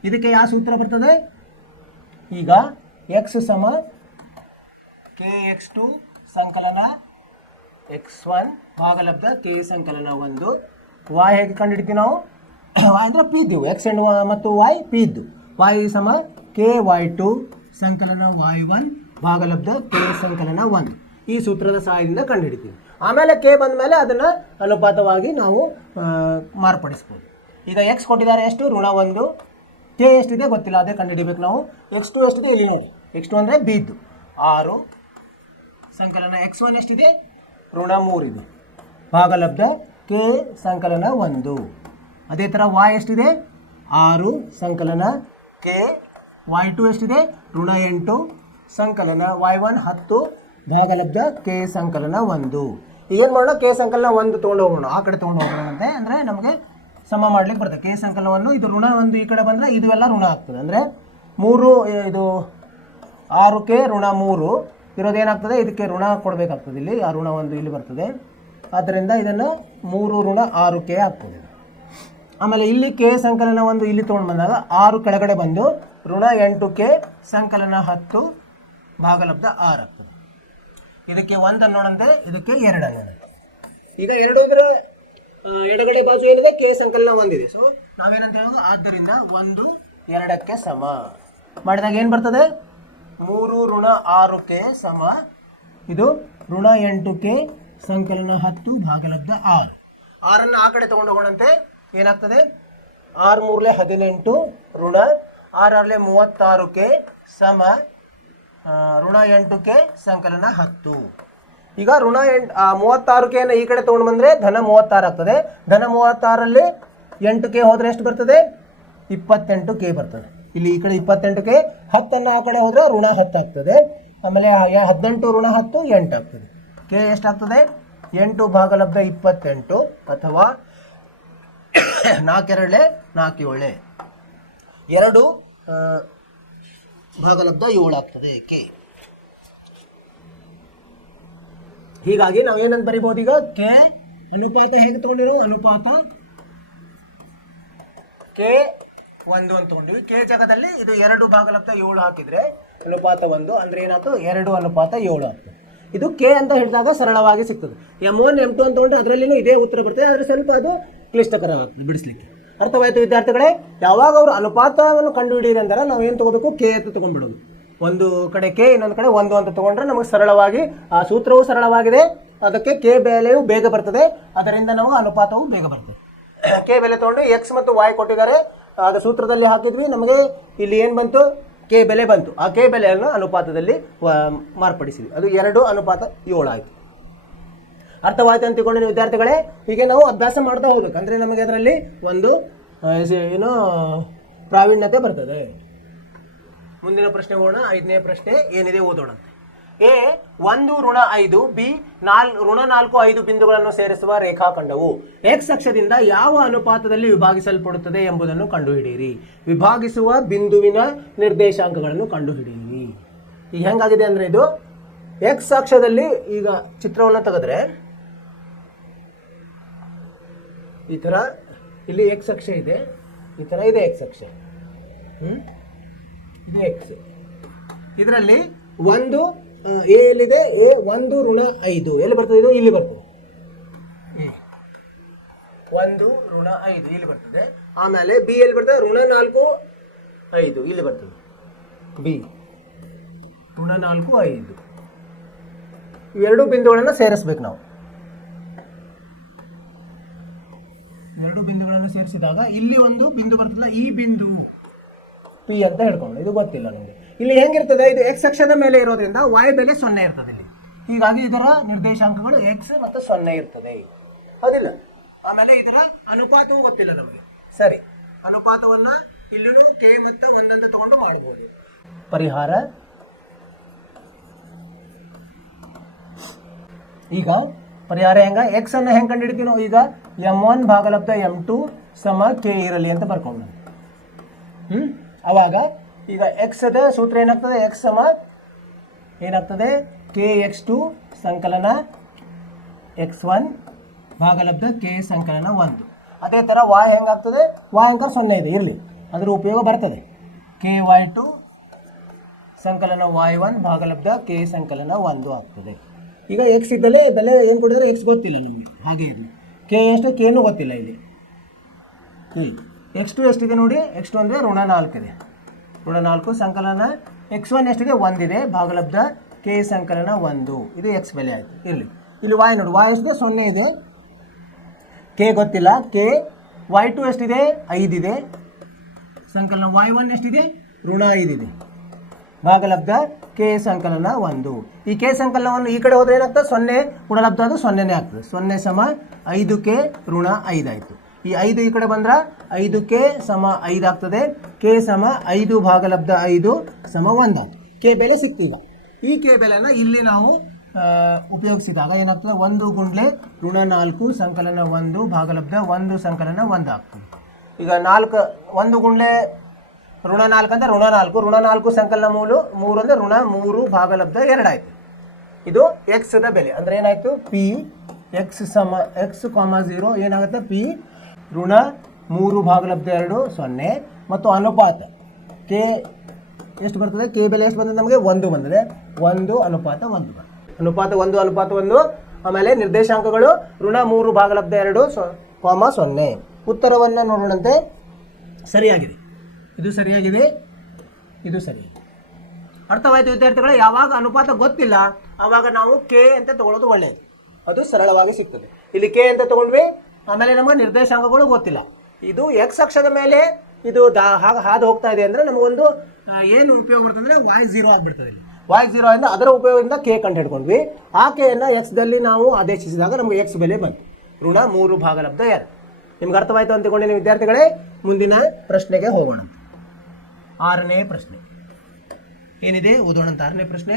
ಇದಕ್ಕೆ ಯಾವ ಸೂತ್ರ ಬರ್ತದೆ? ಈಗ x ಸಮ kx2 ಸಂಕಲನ x1 ಭಾಗಲಬ್ಧ k ಸಂಕಲನ 1. y ಹೇಗೆ ಕಂಡುಹಿಡ್ತೀವಿ ನಾವು? ವಾಯ್ ಅಂದರೆ ಪಿ ಇದ್ದವು, ಎಕ್ಸ್ ಆ್ಯಂಡ್ ಮತ್ತು ವಾಯ್ ಪಿ ಇದ್ದು. ವಾಯ್ ಸಮ ಕೆ ವಾಯ್ ಟು ಸಂಕಲನ ವಾಯ್ ಒನ್ ಭಾಗಲಬ್ಧ ಕೆ ಸಂಕಲನ 1 ಈ ಸೂತ್ರದ ಸಹಾಯದಿಂದ ಕಂಡುಹಿಡಿತೀವಿ. ಆಮೇಲೆ ಕೆ ಬಂದ ಮೇಲೆ ಅದನ್ನು ಅನುಪಾತವಾಗಿ ನಾವು ಮಾರ್ಪಡಿಸ್ಬೋದು. ಈಗ ಎಕ್ಸ್ ಕೊಟ್ಟಿದ್ದಾರೆ ಎಷ್ಟು, ಋಣ 1, ಕೆ ಎಷ್ಟಿದೆ ಗೊತ್ತಿಲ್ಲ, ಅದೇ ಕಂಡುಹಿಡಿಬೇಕು ನಾವು. x2 ಎಷ್ಟಿದೆ ಇಲ್ಲಿ ನೋಡಿ, x2 ಅಂದರೆ ಬಿ ಇದ್ದು 6 ಸಂಕಲನ x1 ಎಷ್ಟಿದೆ, ಋಣ 3 ಇದೆ ಭಾಗಲಬ್ಧ ಕೆ ಸಂಕಲನ 1. ಅದೇ ಥರ y ಎಷ್ಟಿದೆ, 6 ಸಂಕಲನ ಕೆ, y2 ಎಷ್ಟಿದೆ, ಋಣ 8 ಸಂಕಲನ y1 10 ಭಾಗಲಬ್ಧ ಕೆ ಸಂಕಲನ 1. ಏನು ಮಾಡೋಣ, ಕೆ ಸಂಕಲನ 1 ತೊಗೊಂಡು ಹೋಗೋಣ, ಆ ಕಡೆ ತೊಗೊಂಡು ಹೋಗೋಣ ಅಂತೆ, ಅಂದರೆ ನಮಗೆ ಸಮ ಮಾಡ್ಲಿಕ್ಕೆ ಬರ್ತದೆ. ಕೆ ಸಂಕಲನವನ್ನು ಇದು ಋಣ 1 ಈ ಕಡೆ ಬಂದರೆ ಇದು ಎಲ್ಲ ಋಣ ಆಗ್ತದೆ, ಅಂದರೆ 3 ಇದು 6ಕ್ಕೆ ಋಣ 3 ಇರೋದೇನಾಗ್ತದೆ, ಇದಕ್ಕೆ ಋಣ ಕೊಡಬೇಕಾಗ್ತದೆ, ಇಲ್ಲಿ ಆ ಋಣ 1 ಇಲ್ಲಿ ಬರ್ತದೆ, ಆದ್ದರಿಂದ ಇದನ್ನು 3 ಋಣ 6ಕ್ಕೆ ಆಗ್ತದೆ. ಆಮೇಲೆ ಇಲ್ಲಿ ಕೆ ಸಂಕಲನ 1 ಇಲ್ಲಿ ತೊಗೊಂಡು ಬಂದಾಗ 6 ಕೆಳಗಡೆ ಬಂದು ಋಣ 8ಕ್ಕೆ ಸಂಕಲನ 10 ಭಾಗಲಬ್ಧ 6 ಆಗ್ತದೆ. ಇದಕ್ಕೆ 1 ಅನ್ನೋಣಂತೆ, ಇದಕ್ಕೆ 2 ಅನ್ನೋಣಂತೆ. ಈಗ 2 ಇದ್ರೆ ಎಡಗಡೆ ಬಾಜು ಏನಿದೆ, ಕೆ ಸಂಕಲನ 1 ಇದೆ. ಸೊ ನಾವೇನಂತ ಹೇಳೋದು, ಆದ್ದರಿಂದ 1 2ಕ್ಕೆ ಸಮ ಮಾಡಿದಾಗ ಏನು ಬರ್ತದೆ, 3 ಋಣ 6ಕ್ಕೆ ಸಮ ಇದು ಋಣ 8ಕ್ಕೆ ಸಂಕಲನ 10 ಭಾಗಲಬ್ಧ 6. 6ಅನ್ನು ಆ ಕಡೆ ತೊಗೊಂಡು ಹೋಗೋಣಂತೆ, ಏನಾಗ್ತದೆ, 6 3 18 ಋಣ 6 36ಕ್ಕೆ ಸಮ ಋಣ 8ಕ್ಕೆ ಸಂಕಲನ 10. ಈಗ ಋಣ 36ಕ್ಕೆ ಈ ಕಡೆ ತೊಗೊಂಡು ಬಂದರೆ ಧನ 36 ಆಗ್ತದೆ. ಧನ 36ರಲ್ಲಿ 8ಕ್ಕೆ ಹೋದರೆ ಎಷ್ಟು ಬರ್ತದೆ, 28ಕ್ಕೆ ಬರ್ತದೆ. ಇಲ್ಲಿ ಈ ಕಡೆ 28ಕ್ಕೆ 10ಅನ್ನು ಆ ಕಡೆ ಹೋದರೆ ಋಣ 10 ಆಗ್ತದೆ. ಆಮೇಲೆ 18 ಋಣ 10 8 ಆಗ್ತದೆ. ಕೆ ಎಷ್ಟಾಗ್ತದೆ, 8 ಭಾಗಲಬ್ಧ 28 ಅಥವಾ 4 2 4 7 2 ಭಾಗಲಬ್ಧ 7 ಆಗ್ತದೆ ಕೆ. ಹೀಗಾಗಿ ನಾವು ಏನಂತ ಬರಿಬಹುದು, ಈಗ ಕೆ ಅನುಪಾತ ಹೇಗೆ ತಗೊಂಡಿರೋ, ಅನುಪಾತ ಕೆ 1 ಅಂತ ತಗೊಂಡಿವಿ. ಕೆ ಜಾಗದಲ್ಲಿ ಇದು 2 ಭಾಗಲಬ್ಧ 7 ಹಾಕಿದ್ರೆ ಅನುಪಾತ 1 ಅಂದ್ರೆ ಏನಾಯ್ತು, 2 ಅನುಪಾತ 7 ಆಗ್ತದೆ. ಇದು ಕೆ ಅಂತ ಹೇಳಿದಾಗ ಸರಳವಾಗಿ ಸಿಗ್ತದೆ. M1 M2 ಅಂತ ತಗೊಂಡ್ರೆ ಅದರಲ್ಲಿನೂ ಇದೇ ಉತ್ತರ ಬರ್ತದೆ, ಆದರೆ ಸ್ವಲ್ಪ ಅದು ಕ್ಲಿಷ್ಟಕರವಾಗ್ತದೆ ಬಿಡಿಸ್ಲಿಕ್ಕೆ. ಅರ್ಥವಾಯಿತು ವಿದ್ಯಾರ್ಥಿಗಳೇ? ಯಾವಾಗ ಅವರು ಅನುಪಾತವನ್ನು ಕಂಡುಹಿಡಿಯಿರಿ ಅಂದರೆ ನಾವು ಏನು ತಗೋಬೇಕು, ಕೆ ಅಂತ ತೊಗೊಂಡ್ಬಿಡೋದು. ಒಂದು ಕಡೆ ಕೆ, ಇನ್ನೊಂದು ಕಡೆ 1 ಅಂತ ತೊಗೊಂಡ್ರೆ ನಮಗೆ ಸರಳವಾಗಿ ಆ ಸೂತ್ರವು ಸರಳವಾಗಿದೆ, ಅದಕ್ಕೆ ಕೆ ಬೆಲೆಯು ಬೇಗ ಬರ್ತದೆ, ಅದರಿಂದ ನಾವು ಅನುಪಾತವು ಬೇಗ ಬರ್ತದೆ. ಕೆ ಬೆಲೆ ತೊಗೊಂಡು ಎಕ್ಸ್ ಮತ್ತು ವಾಯ್ ಕೊಟ್ಟಿದ್ದಾರೆ, ಅದು ಸೂತ್ರದಲ್ಲಿ ಹಾಕಿದ್ವಿ, ನಮಗೆ ಇಲ್ಲಿ ಏನು ಬಂತು, ಕೆ ಬೆಲೆ ಬಂತು. ಆ ಕೆ ಬೆಲೆಯನ್ನು ಅನುಪಾತದಲ್ಲಿ ಮಾರ್ಪಡಿಸಿದ್ವಿ, ಅದು 2 ಅನುಪಾತ 7 ಆಯಿತು. ಅರ್ಥವಾಯ್ತು ಅಂತ ತಿಳ್ಕೊಂಡಿನ ವಿದ್ಯಾರ್ಥಿಗಳೇ? ಹೀಗೆ ನಾವು ಅಭ್ಯಾಸ ಮಾಡ್ತಾ ಹೋಗ್ಬೇಕು, ಅಂದರೆ ನಮಗೆ ಅದರಲ್ಲಿ ಒಂದು ಏನು ಪ್ರಾವೀಣ್ಯತೆ ಬರ್ತದೆ. ಮುಂದಿನ ಪ್ರಶ್ನೆ ಹೋಗೋಣ. 5ನೇ ಪ್ರಶ್ನೆ ಏನಿದೆ ಓದೋಣಂತೆ. ಎ 1 ಋಣ 5 ಬಿ ಋಣ 4 5 ಬಿಂದುಗಳನ್ನು ಸೇರಿಸುವ ರೇಖಾಖಂಡವು ಎಕ್ಸ್ ಅಕ್ಷದಿಂದ ಯಾವ ಅನುಪಾತದಲ್ಲಿ ವಿಭಾಗಿಸಲ್ಪಡುತ್ತದೆ ಎಂಬುದನ್ನು ಕಂಡುಹಿಡಿಯಿರಿ. ವಿಭಾಗಿಸುವ ಬಿಂದುವಿನ ನಿರ್ದೇಶಾಂಕಗಳನ್ನು ಕಂಡುಹಿಡಿಯಿರಿ. ಈಗ ಹೆಂಗಾಗಿದೆ ಅಂದರೆ, ಇದು ಎಕ್ಸ್ ಅಕ್ಷದಲ್ಲಿ ಈಗ ಚಿತ್ರವನ್ನು ತೆಗೆದ್ರೆ ಈ ಥರ ಇಲ್ಲಿ ಎಕ್ಸ್ ಅಕ್ಷ ಇದೆ, ಈ ಥರ ಇದೆ ಎಕ್ಸ್ ಅಕ್ಷ, ಇದು ಎಕ್ಸ್. ಇದರಲ್ಲಿ ಒಂದು ಎ ಎಲ್ಲಿದೆ, ಎ 1 ಋಣ 5 ಎಲ್ಲಿ ಬರ್ತದೆ, ಇದು ಇಲ್ಲಿ ಬರ್ತದೆ, 1 ಋಣ 5 ಇಲ್ಲಿ ಬರ್ತದೆ. ಆಮೇಲೆ ಬಿ ಎಲ್ಲಿ ಬರ್ತದೆ, ಋಣ 4 5 ಇಲ್ಲಿ ಬರ್ತದೆ, ಬಿ ಋಣ 4 5. ಇವೆರಡು ಬಿಂದುಗಳನ್ನು ಸೇರಿಸ್ಬೇಕು ನಾವು. ಎರಡು ಬಿಂದುಗಳನ್ನು ಸೇರಿಸಿದಾಗ ಇಲ್ಲಿ ಒಂದು ಬಿಂದು ಬರ್ತಲ್ಲ, ಈ ಬಿಂದು ಪಿ ಅಂತ ಹೇಳ್ಕೊಂಡು, ಇದು ಗೊತ್ತಿಲ್ಲ ನಮಗೆ. ಇಲ್ಲಿ ಹೆಂಗಿರ್ತದೆ, ಇದು ಎಕ್ಸ್ ಅಕ್ಷದ ಮೇಲೆ ಇರೋದ್ರಿಂದ ವಾಯ್ ಬೆಲೆ 0 ಇರ್ತದೆ ಇಲ್ಲಿ. ಹೀಗಾಗಿ ಇದರ ನಿರ್ದೇಶಾಂಕಗಳು ಎಕ್ಸ್ ಮತ್ತು 0 ಇರ್ತದೆ, ಹೌದಿಲ್ಲ? ಆಮೇಲೆ ಇದರ ಅನುಪಾತವೂ ಗೊತ್ತಿಲ್ಲ ನಮಗೆ. ಸರಿ, ಅನುಪಾತವನ್ನು ಇಲ್ಲೂ ಕೆ ಮತ್ತು 1 ಅಂತ ತಗೊಂಡು ಮಾಡ್ಬೋದು. ಪರಿಹಾರ, ಈಗ ಪರಿಹಾರ ಹೆಂಗ, ಎಕ್ಸ್ ಅನ್ನು ಹೆಂಗೆ ಕಂಡುಹಿಡಿತೀವಿ ನಾವು, ಈಗ M1 ಭಾಗಲಬ್ಧ M2 ಸಮ ಕೆ ಇರಲಿ ಅಂತ ಬರ್ಕೊಂಡು, ಅವಾಗ ಈಗ ಎಕ್ಸ್ದ ಸೂತ್ರ ಏನಾಗ್ತದೆ, ಎಕ್ಸ್ ಸಮ ಏನಾಗ್ತದೆ, ಕೆ x2 ಸಂಕಲನ x1 ಭಾಗಲಬ್ಧ ಕೆ ಸಂಕಲನ 1. ಅದೇ ಥರ ವಾಯ್ ಹೆಂಗಾಗ್ತದೆ, ವಾಯ್ ಅಂಕರ್ 0 ಇದೆ ಇರಲಿ, ಅದರ ಉಪಯೋಗ ಬರ್ತದೆ. ಕೆ y2 ಸಂಕಲನ y1 ಭಾಗಲಬ್ಧ ಕೆ ಸಂಕಲನ 1 ಆಗ್ತದೆ. ಈಗ ಎಕ್ಸ್ ಇದ್ದಲ್ಲೇ ಬೆಲೆ ಏನು ಕೊಡಿದ್ರೆ ಎಕ್ಸ್ ಗೊತ್ತಿಲ್ಲ ನಮಗೆ, ಹಾಗೆ ಇರಲಿ. ಕೆ ಎಷ್ಟು, ಕೆನೂ ಗೊತ್ತಿಲ್ಲ ಇಲ್ಲಿ. ಇಲ್ಲಿ x2 ಎಷ್ಟಿದೆ ನೋಡಿ, x2 ಅಂದರೆ ಋಣ 4 ಇದೆ, ಋಣ 4 ಸಂಕಲನ x1 ಎಷ್ಟಿದೆ, 1 ಇದೆ, ಭಾಗಲಬ್ಧ k ಸಂಕಲನ 1, ಇದು x ಬೆಲೆ ಆಯಿತು. ಇರಲಿ, ಇಲ್ಲಿ y ನೋಡಿ, y ಎಷ್ಟಿದೆ, 0 ಇದೆ, k ಗೊತ್ತಿಲ್ಲ, k y2 ಎಷ್ಟಿದೆ, 5 ಇದೆ, ಸಂಕಲನ y1 ಎಷ್ಟಿದೆ, ಋಣ 5 ಇದೆ, ಭಾಗಲಬ್ಧ ಕೆ ಸಂಕಲನ 1. ಈ ಕೆ ಸಂಕಲನವನ್ನು ಈ ಕಡೆ ಹೋದರೆ ಏನಾಗ್ತದೆ, 0 ಗುಣಲಬ್ಧ ಅದು 0ನೇ ಆಗ್ತದೆ. 0 ಸಮ 5k ಋಣ 5 ಆಯಿತು. ಈ 5 ಈ ಕಡೆ ಬಂದ್ರೆ 5k ಸಮ 5 ಆಗ್ತದೆ, ಕೆ ಸಮ 5 ಭಾಗಲಬ್ಧ 5 ಸಮ 1 ಆಯಿತು. ಕೆ ಬೆಲೆ ಸಿಕ್ತೀಗ. ಈ ಕೆ ಬೆಲೆನ ಇಲ್ಲಿ ನಾವು ಉಪಯೋಗಿಸಿದಾಗ ಏನಾಗ್ತದೆ, 1 ಗುಂಡ್ಲೆ ಋಣ 4 ಸಂಕಲನ 1 ಭಾಗಲಬ್ಧ 1 ಸಂಕಲನ 1 ಆಗ್ತದೆ. ಈಗ 1 ಗುಂಡ್ಲೆ ಋಣ 4 ಅಂದರೆ ಋಣ 4, ಋಣ 4 ಸಂಕಲನ 3 ಅಂದರೆ ಋಣ 3 ಭಾಗಲಬ್ಧ 2 ಆಯಿತು. ಇದು ಎಕ್ಸ್ದ ಬೆಲೆ ಅಂದರೆ ಏನಾಯಿತು, ಪಿ ಎಕ್ಸ್ ಸಮ ಎಕ್ಸ್, 0 ಏನಾಗುತ್ತೆ, ಪಿ ಋಣ 3 ಭಾಗಲಬ್ಧ 2 0 ಮತ್ತು ಅನುಪಾತ ಕೆ ಎಷ್ಟು ಬರ್ತದೆ, ಕೆ ಬೆಲೆ ಎಷ್ಟು ಬಂದರೆ ನಮಗೆ 1 ಬಂದರೆ 1 ಅನುಪಾತ 1 ಅನುಪಾತ 1 ಅನುಪಾತ 1. ಆಮೇಲೆ ನಿರ್ದೇಶಾಂಕಗಳು ಋಣ 3 ಭಾಗಲಬ್ಧ 2 0. ಉತ್ತರವನ್ನು ನೋಡೋಣಂತೆ. ಸರಿಯಾಗಿದೆ, ಇದು ಸರಿಯಾಗಿದೆ, ಇದು ಸರಿಯಾಗಿದೆ. ಅರ್ಥವಾಯಿತು ವಿದ್ಯಾರ್ಥಿಗಳೇ? ಯಾವಾಗ ಅನುಪಾತ ಗೊತ್ತಿಲ್ಲ ಆವಾಗ ನಾವು ಕೆ ಅಂತ ತಗೊಳ್ಳೋದು ಒಳ್ಳೆಯದು, ಅದು ಸರಳವಾಗಿ ಸಿಗ್ತದೆ. ಇಲ್ಲಿ ಕೆ ಅಂತ ತಗೊಂಡ್ವಿ, ಆಮೇಲೆ ನಮಗೆ ನಿರ್ದೇಶಾಂಕಗಳು ಗೊತ್ತಿಲ್ಲ. ಇದು ಎಕ್ಸ್ ಅಕ್ಷದ ಮೇಲೆ ಇದು ಹಾದು ಹೋಗ್ತಾ ಇದೆ ಅಂದರೆ ನಮಗೊಂದು ಏನು ಉಪಯೋಗ ಬರ್ತದೆ ಅಂದರೆ y0 ಆಗಿಬಿಡ್ತದೆ. ಇಲ್ಲಿ y0 ಇಂದ ಅದರ ಉಪಯೋಗದಿಂದ ಕೆ ಕಂಡು ಹಿಡ್ಕೊಂಡ್ವಿ. ಆ ಕೆಯನ್ನು ಎಕ್ಸ್ದಲ್ಲಿ ನಾವು ಆದೇಶಿಸಿದಾಗ ನಮಗೆ ಎಕ್ಸ್ ಬೆಲೆ ಬಂತು, ಋಣ 3 ಭಾಗಲಬ್ಧ 2. ನಿಮ್ಗೆ ಅರ್ಥವಾಯಿತು ಅಂದ್ಕೊಂಡಿದ್ದೀನಿ ವಿದ್ಯಾರ್ಥಿಗಳೇ. ಮುಂದಿನ ಪ್ರಶ್ನೆಗೆ ಹೋಗೋಣ. 6ನೇ ಪ್ರಶ್ನೆ ಏನಿದೆ ಓದೋಣಂತ. 6ನೇ ಪ್ರಶ್ನೆ,